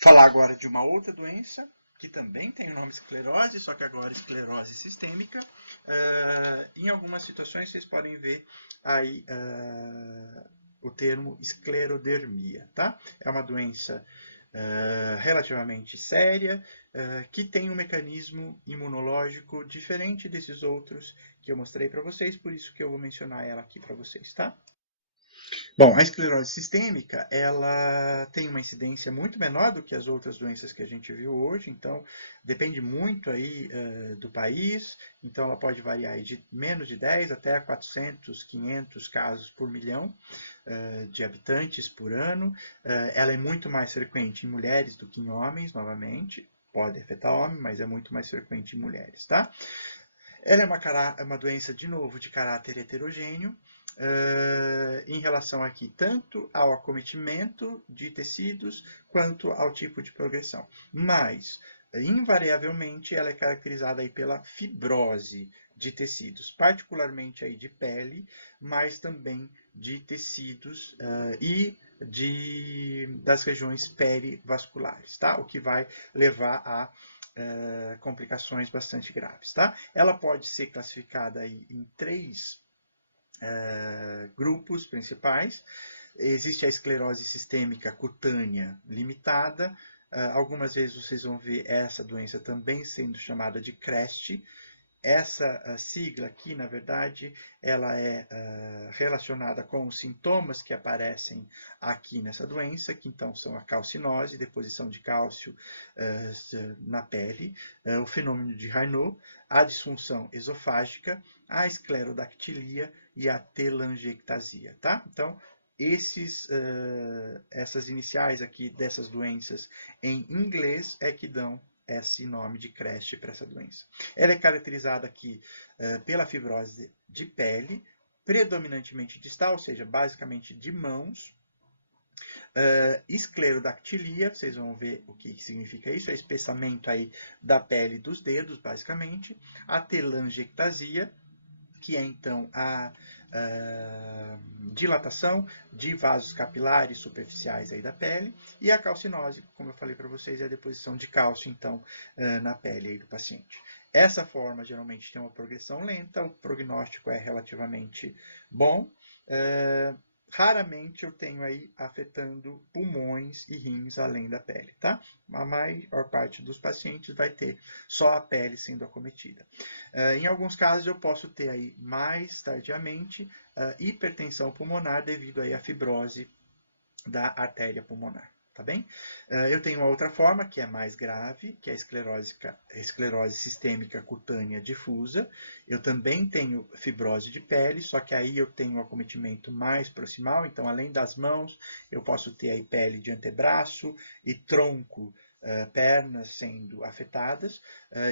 Falar agora de uma outra doença, que também tem o nome esclerose, só que agora esclerose sistêmica. Em algumas situações vocês podem ver aí o termo esclerodermia, tá? É uma doença relativamente séria, que tem um mecanismo imunológico diferente desses outros que eu mostrei para vocês, por isso que eu vou mencionar ela aqui para vocês, tá? Bom, a esclerose sistêmica, ela tem uma incidência muito menor do que as outras doenças que a gente viu hoje, então depende muito aí do país, então ela pode variar aí de menos de 10 até 400, 500 casos por milhão de habitantes por ano. Ela é muito mais frequente em mulheres do que em homens, novamente, pode afetar homens, mas é muito mais frequente em mulheres, tá? Ela é uma doença, de novo, de caráter heterogêneo, em relação aqui tanto ao acometimento de tecidos quanto ao tipo de progressão. Mas, invariavelmente, ela é caracterizada aí pela fibrose de tecidos, particularmente aí de pele, mas também de tecidos e das regiões perivasculares, tá? O que vai levar a complicações bastante graves, tá? Ela pode ser classificada aí em três grupos principais. Existe a esclerose sistêmica cutânea limitada. Algumas vezes vocês vão ver essa doença também sendo chamada de CREST. Essa sigla aqui, na verdade, ela é relacionada com os sintomas que aparecem aqui nessa doença, que então são a calcinose, deposição de cálcio na pele, o fenômeno de Raynaud, a disfunção esofágica, a esclerodactilia e a telangiectasia, tá? Então, essas iniciais aqui dessas doenças em inglês é que dão esse nome de CREST para essa doença. Ela é caracterizada aqui pela fibrose de pele, predominantemente distal, ou seja, basicamente de mãos. Esclerodactilia, vocês vão ver o que significa isso, é espessamento aí da pele dos dedos, basicamente. A telangiectasia, que é então a dilatação de vasos capilares superficiais aí da pele, e a calcinose, como eu falei para vocês, é a deposição de cálcio então na pele aí do paciente. Essa forma geralmente tem uma progressão lenta, o prognóstico é relativamente bom. Raramente eu tenho aí afetando pulmões e rins além da pele, tá? A maior parte dos pacientes vai ter só a pele sendo acometida. Em alguns casos eu posso ter aí mais tardiamente hipertensão pulmonar devido aí à fibrose da artéria pulmonar. Tá bem? Eu tenho uma outra forma, que é mais grave, que é a esclerose sistêmica cutânea difusa. Eu também tenho fibrose de pele, só que aí eu tenho um acometimento mais proximal. Então, além das mãos, eu posso ter aí pele de antebraço e tronco, pernas sendo afetadas.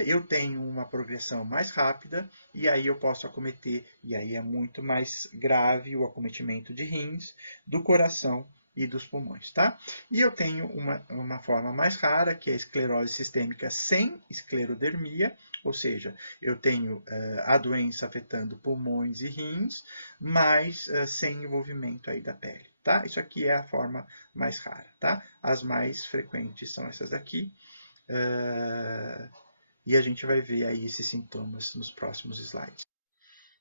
Eu tenho uma progressão mais rápida e aí eu posso acometer, e aí é muito mais grave o acometimento de rins, do coração e dos pulmões, tá? E eu tenho uma forma mais rara, que é a esclerose sistêmica sem esclerodermia, ou seja, eu tenho a doença afetando pulmões e rins, mas sem envolvimento aí da pele, tá? Isso aqui é a forma mais rara, tá? As mais frequentes são essas daqui, e a gente vai ver aí esses sintomas nos próximos slides.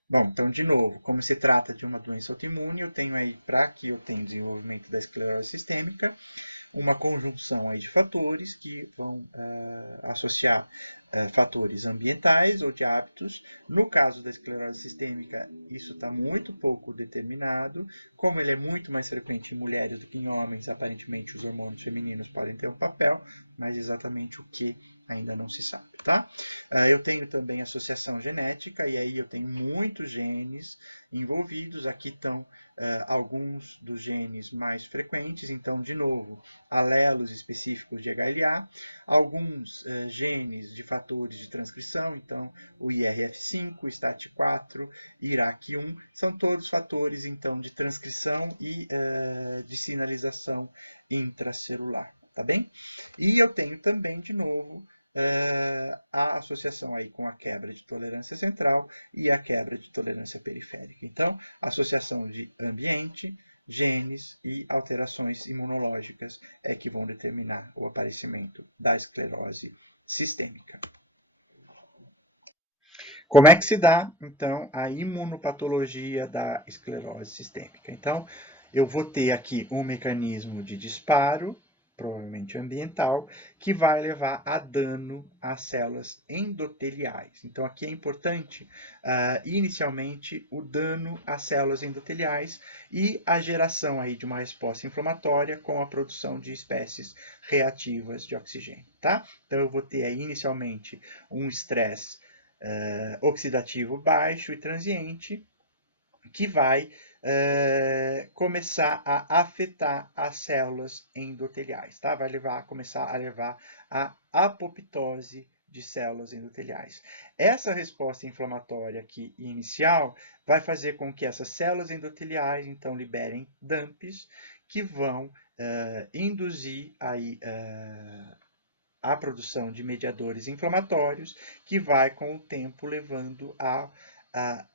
Bom, então, de novo, como se trata de uma doença autoimune, eu tenho aí, para que eu tenha desenvolvimento da esclerose sistêmica, uma conjunção aí de fatores que vão associar fatores ambientais ou de hábitos. No caso da esclerose sistêmica, isso está muito pouco determinado. Como ele é muito mais frequente em mulheres do que em homens, aparentemente os hormônios femininos podem ter um papel, mas exatamente o que ainda não se sabe, tá? Eu tenho também associação genética, e aí eu tenho muitos genes envolvidos. Aqui estão alguns dos genes mais frequentes, então, de novo, alelos específicos de HLA, alguns genes de fatores de transcrição, então, o IRF5, o STAT4, IRAC1, são todos fatores, então, de transcrição e de sinalização intracelular, tá bem? E eu tenho também, de novo, a associação aí com a quebra de tolerância central e a quebra de tolerância periférica. Então, associação de ambiente, genes e alterações imunológicas é que vão determinar o aparecimento da esclerose sistêmica. Como é que se dá, então, a imunopatologia da esclerose sistêmica? Então, eu vou ter aqui um mecanismo de disparo, provavelmente ambiental, que vai levar a dano às células endoteliais. Então, aqui é importante, inicialmente, o dano às células endoteliais e a geração aí de uma resposta inflamatória com a produção de espécies reativas de oxigênio, tá? Então, eu vou ter aí, inicialmente, um estresse oxidativo baixo e transiente, que vai começar a afetar as células endoteliais, tá? Vai começar a levar à apoptose de células endoteliais. Essa resposta inflamatória aqui inicial vai fazer com que essas células endoteliais, então, liberem DAMPs, que vão induzir aí a produção de mediadores inflamatórios, que vai, com o tempo, levando a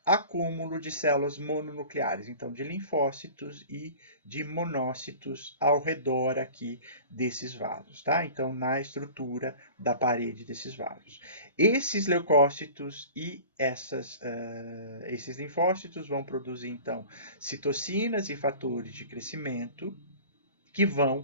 acúmulo de células mononucleares, então de linfócitos e de monócitos ao redor aqui desses vasos, tá? Então, na estrutura da parede desses vasos. Esses leucócitos e esses linfócitos vão produzir, então, citocinas e fatores de crescimento, que vão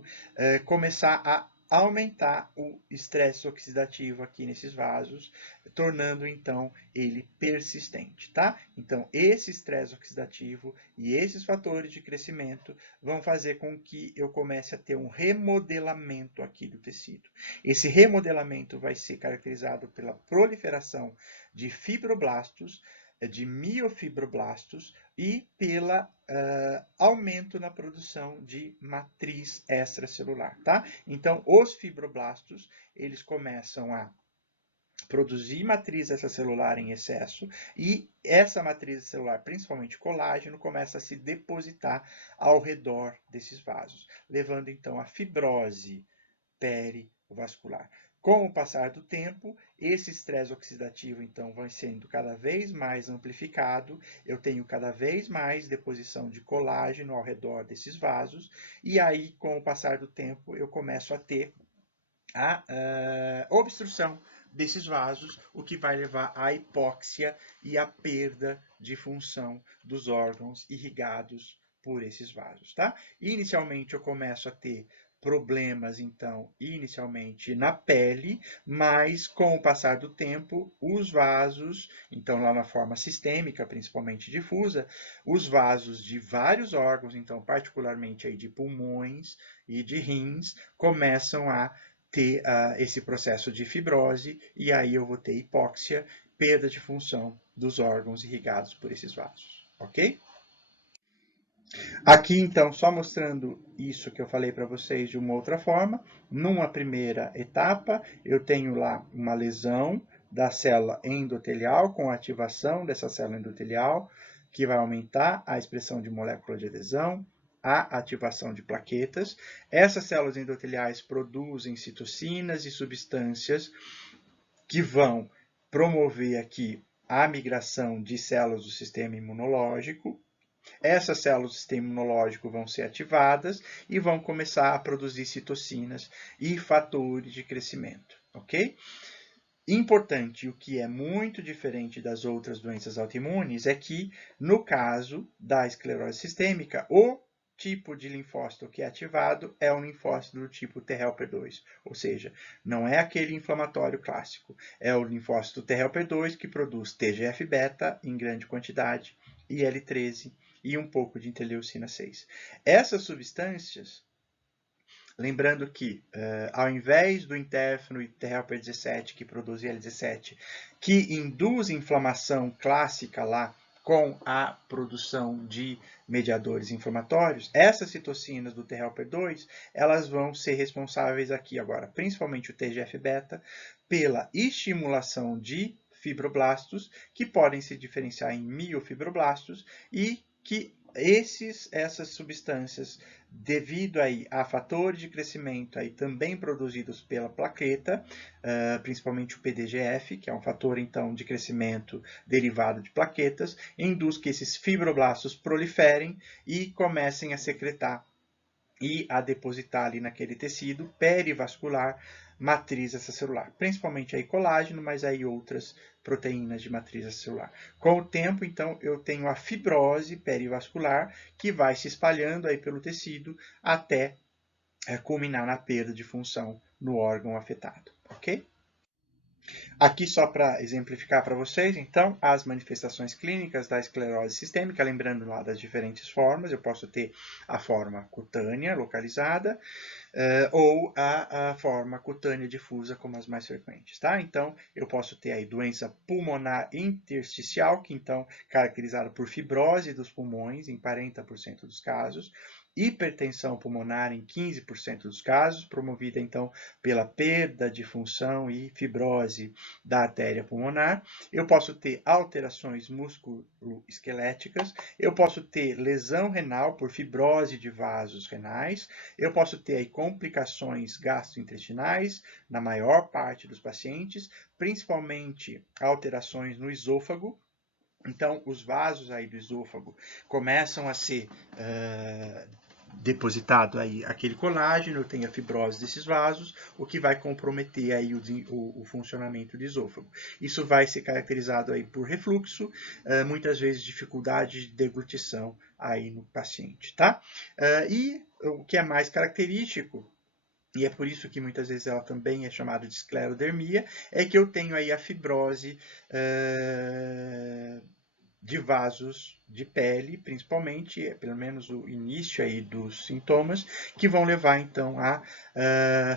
começar a aumentar o estresse oxidativo aqui nesses vasos, tornando, então, ele persistente, tá? Então, esse estresse oxidativo e esses fatores de crescimento vão fazer com que eu comece a ter um remodelamento aqui do tecido. Esse remodelamento vai ser caracterizado pela proliferação de fibroblastos, de miofibroblastos e pela aumento na produção de matriz extracelular, tá? Então, os fibroblastos, eles começam a produzir matriz extracelular em excesso, e essa matriz celular, principalmente colágeno, começa a se depositar ao redor desses vasos, levando então à fibrose perivascular. Com o passar do tempo, esse estresse oxidativo, então, vai sendo cada vez mais amplificado, eu tenho cada vez mais deposição de colágeno ao redor desses vasos, e aí, com o passar do tempo, eu começo a ter a obstrução desses vasos, o que vai levar à hipóxia e à perda de função dos órgãos irrigados por esses vasos, tá? Inicialmente eu começo a ter problemas, então, inicialmente na pele, mas com o passar do tempo, os vasos, então lá na forma sistêmica, principalmente difusa, os vasos de vários órgãos, então particularmente aí de pulmões e de rins, começam a ter esse processo de fibrose, e aí eu vou ter hipóxia, perda de função dos órgãos irrigados por esses vasos, ok? Aqui, então, só mostrando isso que eu falei para vocês de uma outra forma. Numa primeira etapa, eu tenho lá uma lesão da célula endotelial, com a ativação dessa célula endotelial, que vai aumentar a expressão de molécula de adesão, a ativação de plaquetas. Essas células endoteliais produzem citocinas e substâncias que vão promover aqui a migração de células do sistema imunológico. Essas células do sistema imunológico vão ser ativadas e vão começar a produzir citocinas e fatores de crescimento, ok? Importante, o que é muito diferente das outras doenças autoimunes, é que, no caso da esclerose sistêmica, o tipo de linfócito que é ativado é um linfócito do tipo T helper 2, ou seja, não é aquele inflamatório clássico, é o linfócito T helper 2 que produz TGF-beta em grande quantidade, IL-13 e um pouco de interleucina 6. Essas substâncias, lembrando que, ao invés do interferon e T helper 17 que produz IL-17, que induz inflamação clássica lá, com a produção de mediadores inflamatórios, essas citocinas do T helper 2, elas vão ser responsáveis aqui agora, principalmente o TGF-beta, pela estimulação de fibroblastos, que podem se diferenciar em miofibroblastos, e que essas substâncias, devido aí a fatores de crescimento aí também produzidos pela plaqueta, principalmente o PDGF, que é um fator então de crescimento derivado de plaquetas, induz que esses fibroblastos proliferem e comecem a secretar e a depositar ali naquele tecido perivascular matriz extracelular, principalmente aí colágeno, mas aí outras proteínas de matriz extracelular. Com o tempo, então, eu tenho a fibrose perivascular que vai se espalhando aí pelo tecido até culminar na perda de função no órgão afetado, ok? Aqui só para exemplificar para vocês, então, as manifestações clínicas da esclerose sistêmica, lembrando lá das diferentes formas, eu posso ter a forma cutânea localizada, ou a forma cutânea difusa como as mais frequentes, tá? Então, eu posso ter aí doença pulmonar intersticial, que então caracterizada por fibrose dos pulmões em 40% dos casos, hipertensão pulmonar em 15% dos casos, promovida então pela perda de função e fibrose da artéria pulmonar. Eu posso ter alterações musculoesqueléticas, eu posso ter lesão renal por fibrose de vasos renais, eu posso ter aí complicações gastrointestinais na maior parte dos pacientes, principalmente alterações no esôfago. Então, os vasos aí do esôfago começam a ser depositado aí aquele colágeno, eu tenho a fibrose desses vasos, o que vai comprometer aí o funcionamento do esôfago. Isso vai ser caracterizado aí por refluxo, muitas vezes dificuldade de deglutição aí no paciente, tá? E o que é mais característico, e é por isso que muitas vezes ela também é chamada de esclerodermia, é que eu tenho aí a fibrose de vasos de pele, principalmente, pelo menos o início aí dos sintomas, que vão levar então à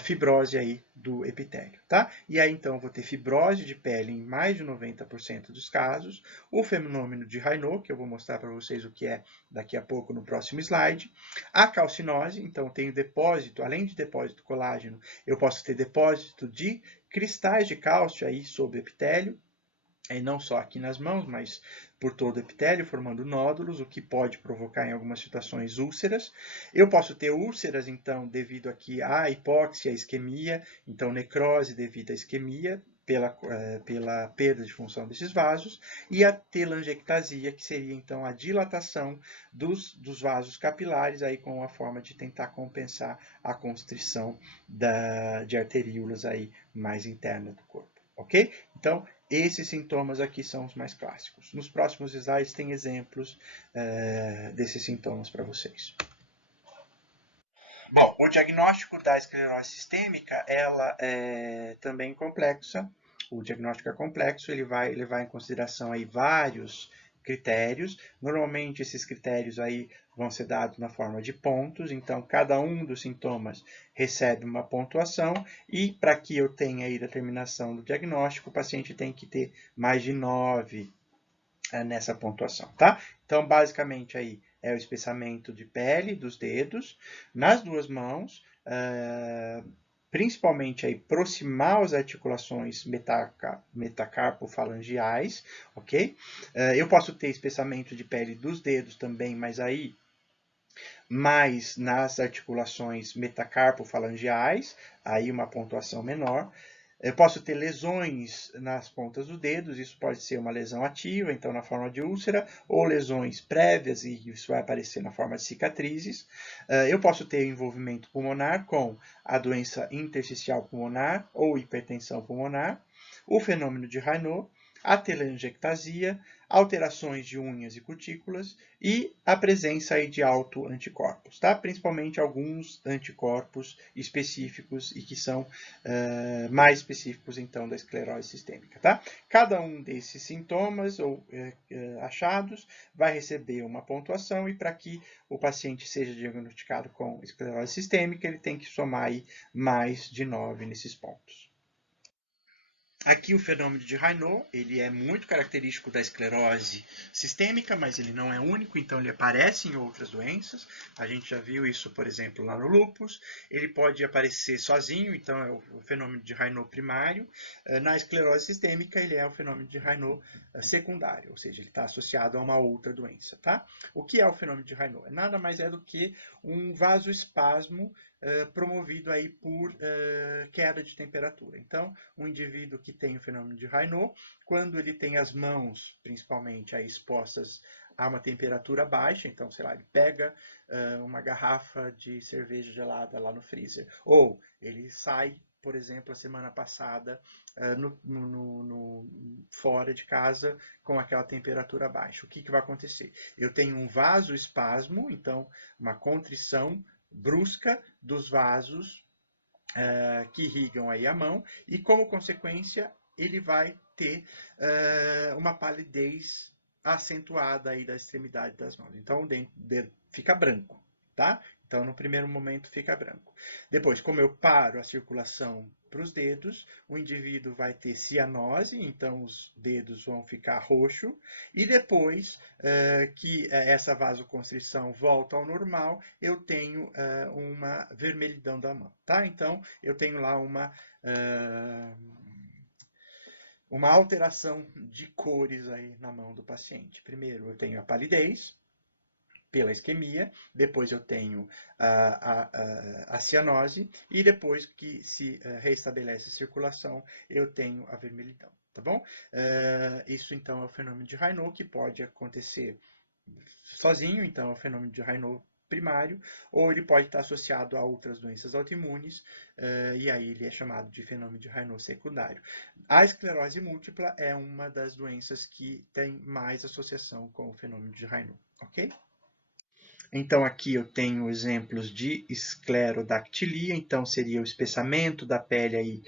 fibrose aí do epitélio, tá? E aí então eu vou ter fibrose de pele em mais de 90% dos casos, o fenômeno de Raynaud, que eu vou mostrar para vocês o que é daqui a pouco no próximo slide, a calcinose, então eu tenho depósito, além de depósito de colágeno, eu posso ter depósito de cristais de cálcio aí sobre o epitélio, e não só aqui nas mãos, mas por todo o epitélio, formando nódulos, o que pode provocar em algumas situações úlceras. Eu posso ter úlceras, então, devido aqui à hipóxia, à isquemia, então necrose devido à isquemia, pela perda de função desses vasos, e a telangiectasia, que seria então a dilatação dos vasos capilares, aí com a forma de tentar compensar a constrição de arteríolas aí mais interna do corpo, ok? Então, esses sintomas aqui são os mais clássicos. Nos próximos slides tem exemplos desses sintomas para vocês. Bom, o diagnóstico da esclerose sistêmica, ela é também complexa. O diagnóstico é complexo, ele vai levar em consideração aí vários critérios. Normalmente esses critérios aí vão ser dados na forma de pontos, então cada um dos sintomas recebe uma pontuação e para que eu tenha aí determinação do diagnóstico, o paciente tem que ter mais de 9 nessa pontuação, tá? Então, basicamente aí é o espessamento de pele dos dedos nas duas mãos, principalmente aí proximal às articulações metacarpofalangeais, ok? Eu posso ter espessamento de pele dos dedos também, mas aí mais nas articulações metacarpofalangeais, aí uma pontuação menor. Eu posso ter lesões nas pontas dos dedos, isso pode ser uma lesão ativa, então na forma de úlcera, ou lesões prévias, e isso vai aparecer na forma de cicatrizes. Eu posso ter envolvimento pulmonar com a doença intersticial pulmonar ou hipertensão pulmonar, o fenômeno de Raynaud, a telangiectasia, alterações de unhas e cutículas e a presença aí de autoanticorpos, tá? Principalmente alguns anticorpos específicos e que são mais específicos, então, da esclerose sistêmica, tá? Cada um desses sintomas ou achados vai receber uma pontuação e para que o paciente seja diagnosticado com esclerose sistêmica, ele tem que somar aí mais de 9 nesses pontos. Aqui o fenômeno de Raynaud, ele é muito característico da esclerose sistêmica, mas ele não é único, então ele aparece em outras doenças. A gente já viu isso, por exemplo, lá no lúpus. Ele pode aparecer sozinho, então é o fenômeno de Raynaud primário. Na esclerose sistêmica, ele é o fenômeno de Raynaud secundário, ou seja, ele está associado a uma outra doença, tá? O que é o fenômeno de Raynaud? Nada mais é do que um vasoespasmo promovido aí por queda de temperatura. Então, um indivíduo que tem o fenômeno de Raynaud, quando ele tem as mãos, principalmente, aí, expostas a uma temperatura baixa, então, sei lá, ele pega uma garrafa de cerveja gelada lá no freezer, ou ele sai, por exemplo, a semana passada, fora de casa com aquela temperatura baixa. O que vai acontecer? Eu tenho um vasoespasmo, então, uma contrição brusca dos vasos que irrigam aí a mão e, como consequência, ele vai ter uma palidez acentuada aí da extremidade das mãos. Então, o dedo fica branco, tá? Então, no primeiro momento, fica branco. Depois, como eu paro a circulação para os dedos, o indivíduo vai ter cianose, então os dedos vão ficar roxo, e depois que essa vasoconstrição volta ao normal, eu tenho uma vermelhidão da mão, tá? Então, eu tenho lá uma alteração de cores aí na mão do paciente. Primeiro, eu tenho a palidez, pela isquemia, depois eu tenho a cianose e depois que se restabelece a circulação, eu tenho a vermelhidão, tá bom? Isso então é o fenômeno de Raynaud, que pode acontecer sozinho, então é o fenômeno de Raynaud primário, ou ele pode estar associado a outras doenças autoimunes, e aí ele é chamado de fenômeno de Raynaud secundário. A esclerose múltipla é uma das doenças que tem mais associação com o fenômeno de Raynaud, ok? Então, aqui eu tenho exemplos de esclerodactilia, então seria o espessamento da pele aí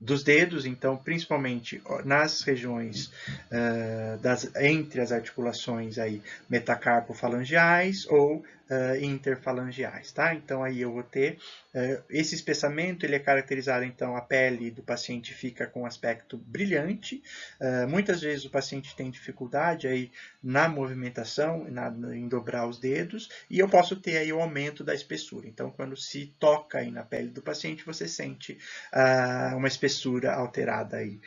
dos dedos, então principalmente nas regiões entre as articulações aí metacarpofalangeais ou interfalangeais, tá? Então aí eu vou ter esse espessamento, ele é caracterizado, então a pele do paciente fica com um aspecto brilhante, muitas vezes o paciente tem dificuldade aí na movimentação, em dobrar os dedos, e eu posso ter aí o aumento da espessura. Então, quando se toca aí na pele do paciente, você sente uma espessura alterada aí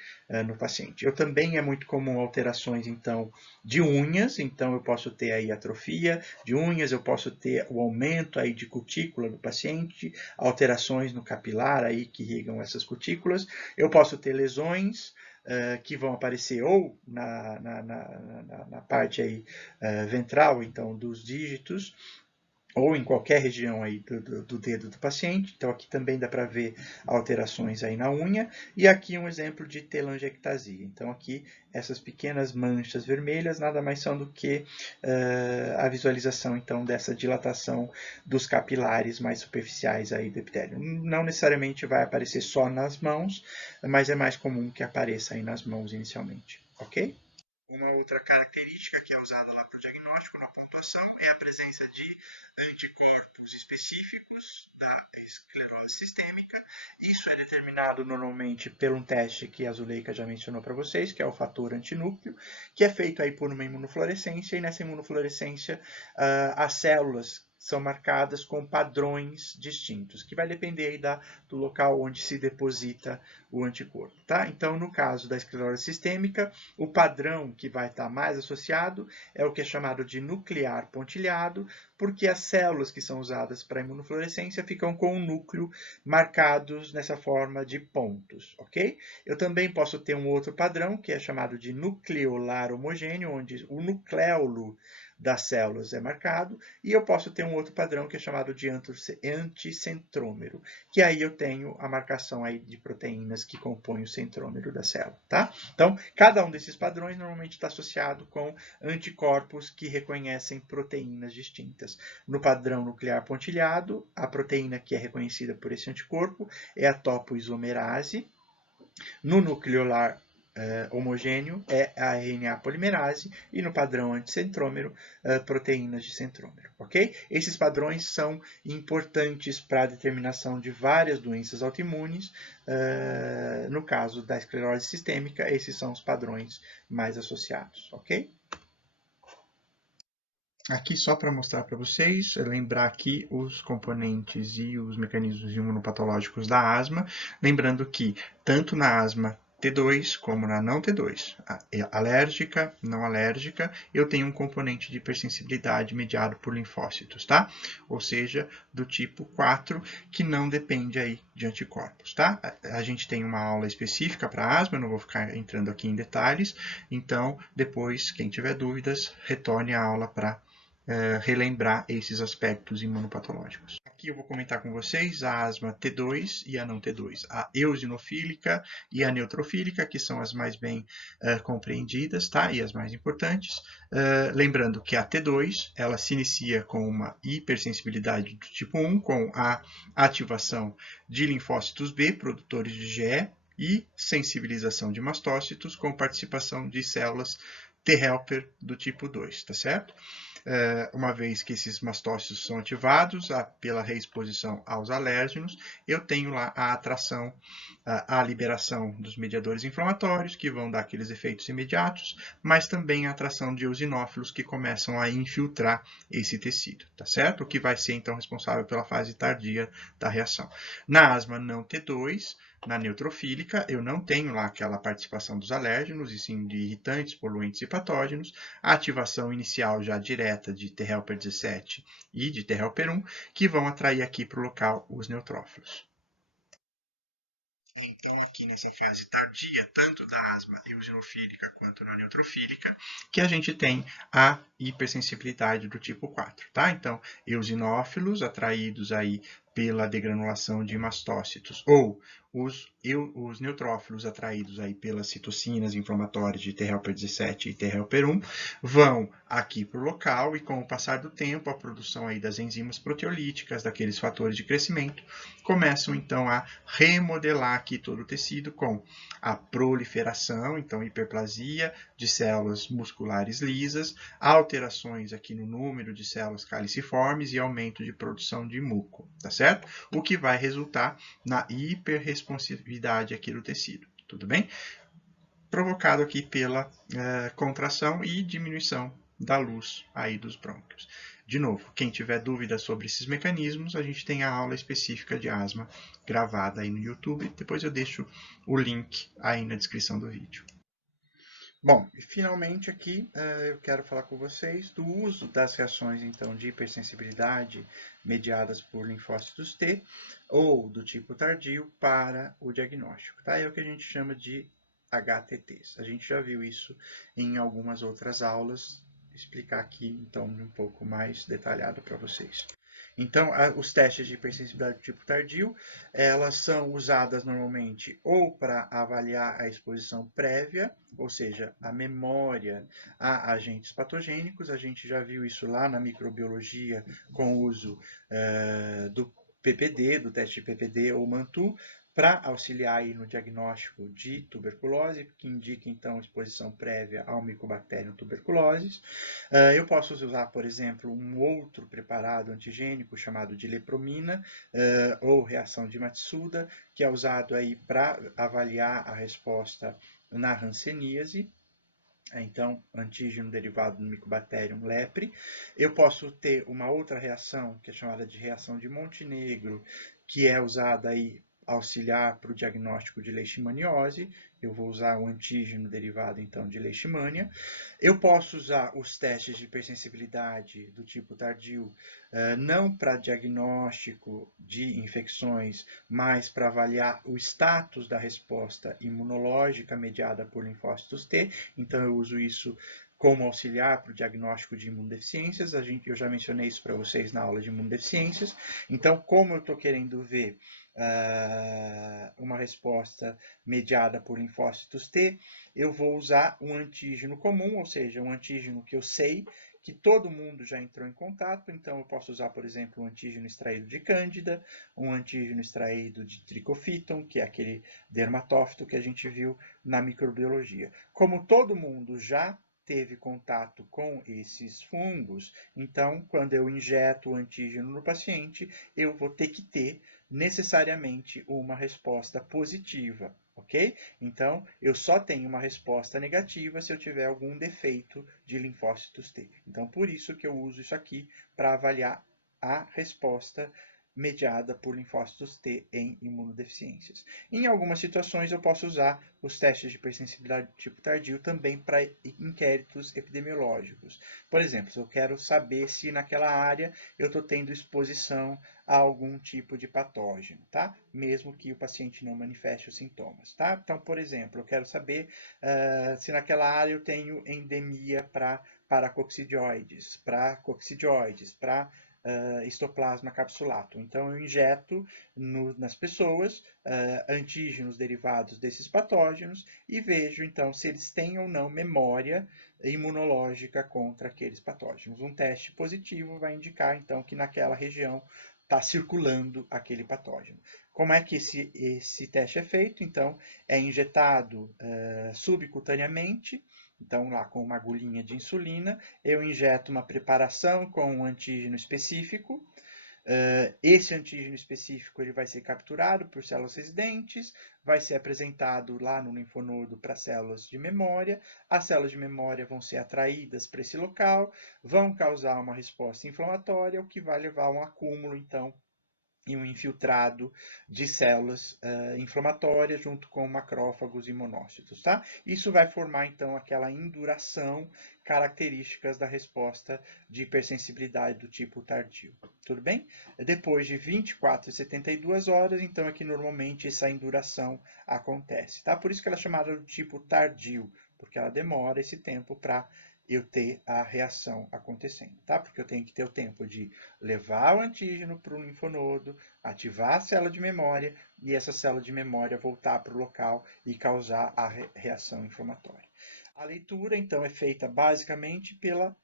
no paciente. Eu também é muito comum alterações, então, de unhas, então eu posso ter aí atrofia de unhas, eu posso ter o aumento aí de cutícula do paciente, alterações no capilar aí que irrigam essas cutículas, eu posso ter lesões que vão aparecer ou na parte aí, ventral, então, dos dígitos, ou em qualquer região aí do dedo do paciente. Então, aqui também dá para ver alterações aí na unha. E aqui um exemplo de telangiectasia. Então, aqui essas pequenas manchas vermelhas nada mais são do que a visualização, então, dessa dilatação dos capilares mais superficiais aí do epitélio. Não necessariamente vai aparecer só nas mãos, mas é mais comum que apareça aí nas mãos inicialmente, ok? Uma outra característica que é usada lá para o diagnóstico, na pontuação, é a presença de anticorpos específicos da esclerose sistêmica. Isso é determinado normalmente por um teste que a Zuleika já mencionou para vocês, que é o fator antinúcleo, que é feito aí por uma imunofluorescência, e nessa imunofluorescência as células são marcadas com padrões distintos, que vai depender aí do local onde se deposita o anticorpo, tá? Então, no caso da esclerose sistêmica, o padrão que vai estar mais associado é o que é chamado de nuclear pontilhado, porque as células que são usadas para a imunofluorescência ficam com o núcleo marcados nessa forma de pontos, ok? Eu também posso ter um outro padrão, que é chamado de nucleolar homogêneo, onde o nucléolo das células é marcado, e eu posso ter um outro padrão que é chamado de anticentrômero, que aí eu tenho a marcação aí de proteínas que compõem o centrômero da célula, tá? Então, cada um desses padrões normalmente está associado com anticorpos que reconhecem proteínas distintas. No padrão nuclear pontilhado, a proteína que é reconhecida por esse anticorpo é a topoisomerase. No nucleolar homogêneo é a RNA polimerase e no padrão anticentrômero, proteínas de centrômero, ok? Esses padrões são importantes para a determinação de várias doenças autoimunes. No caso da esclerose sistêmica, esses são os padrões mais associados, ok? Aqui só para mostrar para vocês, lembrar aqui os componentes e os mecanismos imunopatológicos da asma, lembrando que tanto na asma T2 como na não T2, alérgica, não alérgica, eu tenho um componente de hipersensibilidade mediado por linfócitos, tá? Ou seja, do tipo 4, que não depende aí de anticorpos, tá? A gente tem uma aula específica para asma, eu não vou ficar entrando aqui em detalhes, então depois, quem tiver dúvidas, retorne a aula para relembrar esses aspectos imunopatológicos. Aqui eu vou comentar com vocês a asma T2 e a não T2, a eosinofílica e a neutrofílica, que são as mais bem compreendidas, tá? E as mais importantes. Lembrando que a T2, ela se inicia com uma hipersensibilidade do tipo 1, com a ativação de linfócitos B, produtores de IgE, e sensibilização de mastócitos com participação de células T helper do tipo 2, tá certo? Uma vez que esses mastócitos são ativados pela reexposição aos alérgenos, eu tenho lá a atração, a liberação dos mediadores inflamatórios, que vão dar aqueles efeitos imediatos, mas também a atração de eosinófilos que começam a infiltrar esse tecido, tá certo? O que vai ser, então, responsável pela fase tardia da reação. Na asma não T2, na neutrofílica, eu não tenho lá aquela participação dos alérgenos, e sim de irritantes, poluentes e patógenos, a ativação inicial já direta de T helper 17 e de T helper 1, que vão atrair aqui para o local os neutrófilos. Então, aqui nessa fase tardia, tanto da asma eosinofílica quanto na neutrofílica, que a gente tem a hipersensibilidade do tipo 4, tá? Então, eosinófilos atraídos aí pela degranulação de mastócitos, ou os neutrófilos atraídos aí pelas citocinas inflamatórias de T helper 17 e T helper 1 vão aqui para o local, e com o passar do tempo, a produção aí das enzimas proteolíticas, daqueles fatores de crescimento, começam então a remodelar aqui todo o tecido com a proliferação, então hiperplasia de células musculares lisas, alterações aqui no número de células caliciformes e aumento de produção de muco, tá certo? O que vai resultar na hiperresponsividade aqui do tecido, tudo bem? Provocado aqui pela contração e diminuição da luz aí dos brônquios. De novo, quem tiver dúvidas sobre esses mecanismos, a gente tem a aula específica de asma gravada aí no YouTube. Depois eu deixo o link aí na descrição do vídeo. Bom, e finalmente aqui eu quero falar com vocês do uso das reações então de hipersensibilidade mediadas por linfócitos T ou do tipo tardio para o diagnóstico, tá? É o que a gente chama de HTTs. A gente já viu isso em algumas outras aulas, vou explicar aqui então um pouco mais detalhado para vocês. Então, os testes de hipersensibilidade do tipo tardio, elas são usadas normalmente ou para avaliar a exposição prévia, ou seja, a memória a agentes patogênicos. A gente já viu isso lá na microbiologia com o uso do PPD, do teste de PPD ou Mantoux, para auxiliar aí no diagnóstico de tuberculose, que indica então exposição prévia ao Mycobacterium tuberculosis. Eu posso usar, por exemplo, um outro preparado antigênico chamado de lepromina ou reação de Matsuda, que é usado aí para avaliar a resposta na hanseníase. Então, antígeno derivado do Mycobacterium lepre. Eu posso ter uma outra reação, que é chamada de reação de Montenegro, que é usada aí auxiliar para o diagnóstico de leishmaniose. Eu vou usar o antígeno derivado, então, de leishmania. Eu posso usar os testes de hipersensibilidade do tipo tardio, não para diagnóstico de infecções, mas para avaliar o status da resposta imunológica mediada por linfócitos T. Então, eu uso isso como auxiliar para o diagnóstico de imunodeficiências. Eu já mencionei isso para vocês na aula de imunodeficiências. Então, como eu estou querendo ver uma resposta mediada por linfócitos T, eu vou usar um antígeno comum, ou seja, um antígeno que eu sei que todo mundo já entrou em contato. Então, eu posso usar, por exemplo, um antígeno extraído de Cândida, um antígeno extraído de Trichofiton, que é aquele dermatófito que a gente viu na microbiologia. Como todo mundo já teve contato com esses fungos, então, quando eu injeto o antígeno no paciente, eu vou ter que ter necessariamente uma resposta positiva, ok? Então, eu só tenho uma resposta negativa se eu tiver algum defeito de linfócitos T. Então, por isso que eu uso isso aqui para avaliar a resposta mediada por linfócitos T em imunodeficiências. Em algumas situações, eu posso usar os testes de hipersensibilidade do tipo tardio também para inquéritos epidemiológicos. Por exemplo, se eu quero saber se naquela área eu estou tendo exposição a algum tipo de patógeno, tá? Mesmo que o paciente não manifeste os sintomas, tá? Então, por exemplo, eu quero saber se naquela área eu tenho endemia para coccidioides, para histoplasma capsulatum. Então, eu injeto nas pessoas antígenos derivados desses patógenos e vejo, então, se eles têm ou não memória imunológica contra aqueles patógenos. Um teste positivo vai indicar, então, que naquela região está circulando aquele patógeno. Como é que esse teste é feito? Então, é injetado subcutaneamente. Então, lá com uma agulhinha de insulina, eu injeto uma preparação com um antígeno específico. Esse antígeno específico ele vai ser capturado por células residentes, vai ser apresentado lá no linfonodo para células de memória. As células de memória vão ser atraídas para esse local, vão causar uma resposta inflamatória, o que vai levar a um acúmulo, então, e um infiltrado de células inflamatórias junto com macrófagos e monócitos, tá? Isso vai formar, então, aquela induração características da resposta de hipersensibilidade do tipo tardio. Tudo bem? Depois de 24 e 72 horas, então, é que normalmente essa induração acontece, tá? Por isso que ela é chamada do tipo tardio, porque ela demora esse tempo para eu ter a reação acontecendo, tá? Porque eu tenho que ter o tempo de levar o antígeno para o linfonodo, ativar a célula de memória e essa célula de memória voltar para o local e causar a reação inflamatória. A leitura, então, é feita basicamente pela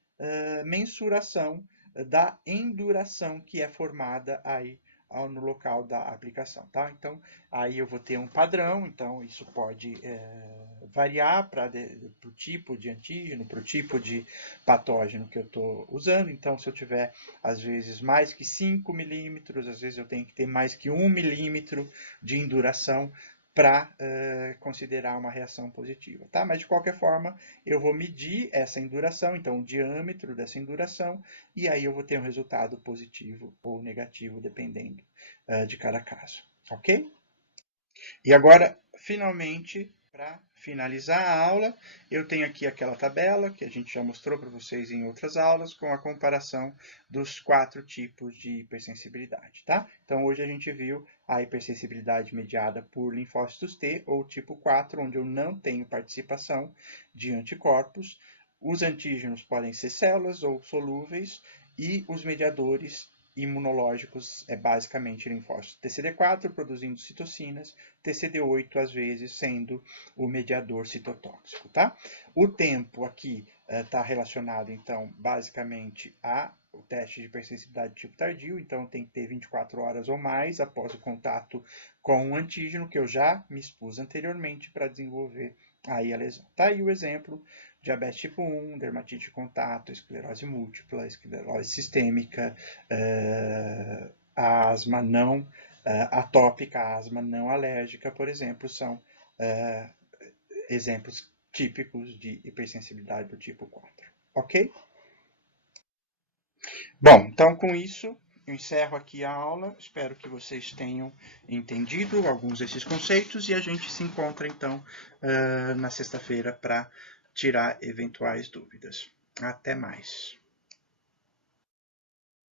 mensuração da enduração que é formada aí no local da aplicação, tá? Então, aí eu vou ter um padrão, então isso pode variar para o tipo de antígeno, para o tipo de patógeno que eu estou usando. Então, se eu tiver, às vezes, mais que 5 milímetros, às vezes eu tenho que ter mais que 1 milímetro de induração para considerar uma reação positiva, tá? Mas, de qualquer forma, eu vou medir essa induração, então, o diâmetro dessa induração, e aí eu vou ter um resultado positivo ou negativo, dependendo de cada caso, ok? E agora, finalmente, para finalizar a aula, eu tenho aqui aquela tabela que a gente já mostrou para vocês em outras aulas, com a comparação dos 4 tipos de hipersensibilidade, tá? Então, hoje a gente viu a hipersensibilidade mediada por linfócitos T, ou tipo 4, onde eu não tenho participação de anticorpos. Os antígenos podem ser células ou solúveis, e os mediadores imunológicos é basicamente linfócitos TCD4 produzindo citocinas, TCD8 às vezes sendo o mediador citotóxico, tá? O tempo aqui está relacionado, então, basicamente ao teste de hipersensibilidade tipo tardio, então tem que ter 24 horas ou mais após o contato com o antígeno que eu já me expus anteriormente para desenvolver aí a lesão. Tá aí o exemplo: diabetes tipo 1, dermatite de contato, esclerose múltipla, esclerose sistêmica, asma não atópica, asma não alérgica, por exemplo, são exemplos típicos de hipersensibilidade do tipo 4. Ok? Bom, então com isso eu encerro aqui a aula. Espero que vocês tenham entendido alguns desses conceitos e a gente se encontra então na sexta-feira para tirar eventuais dúvidas. Até mais.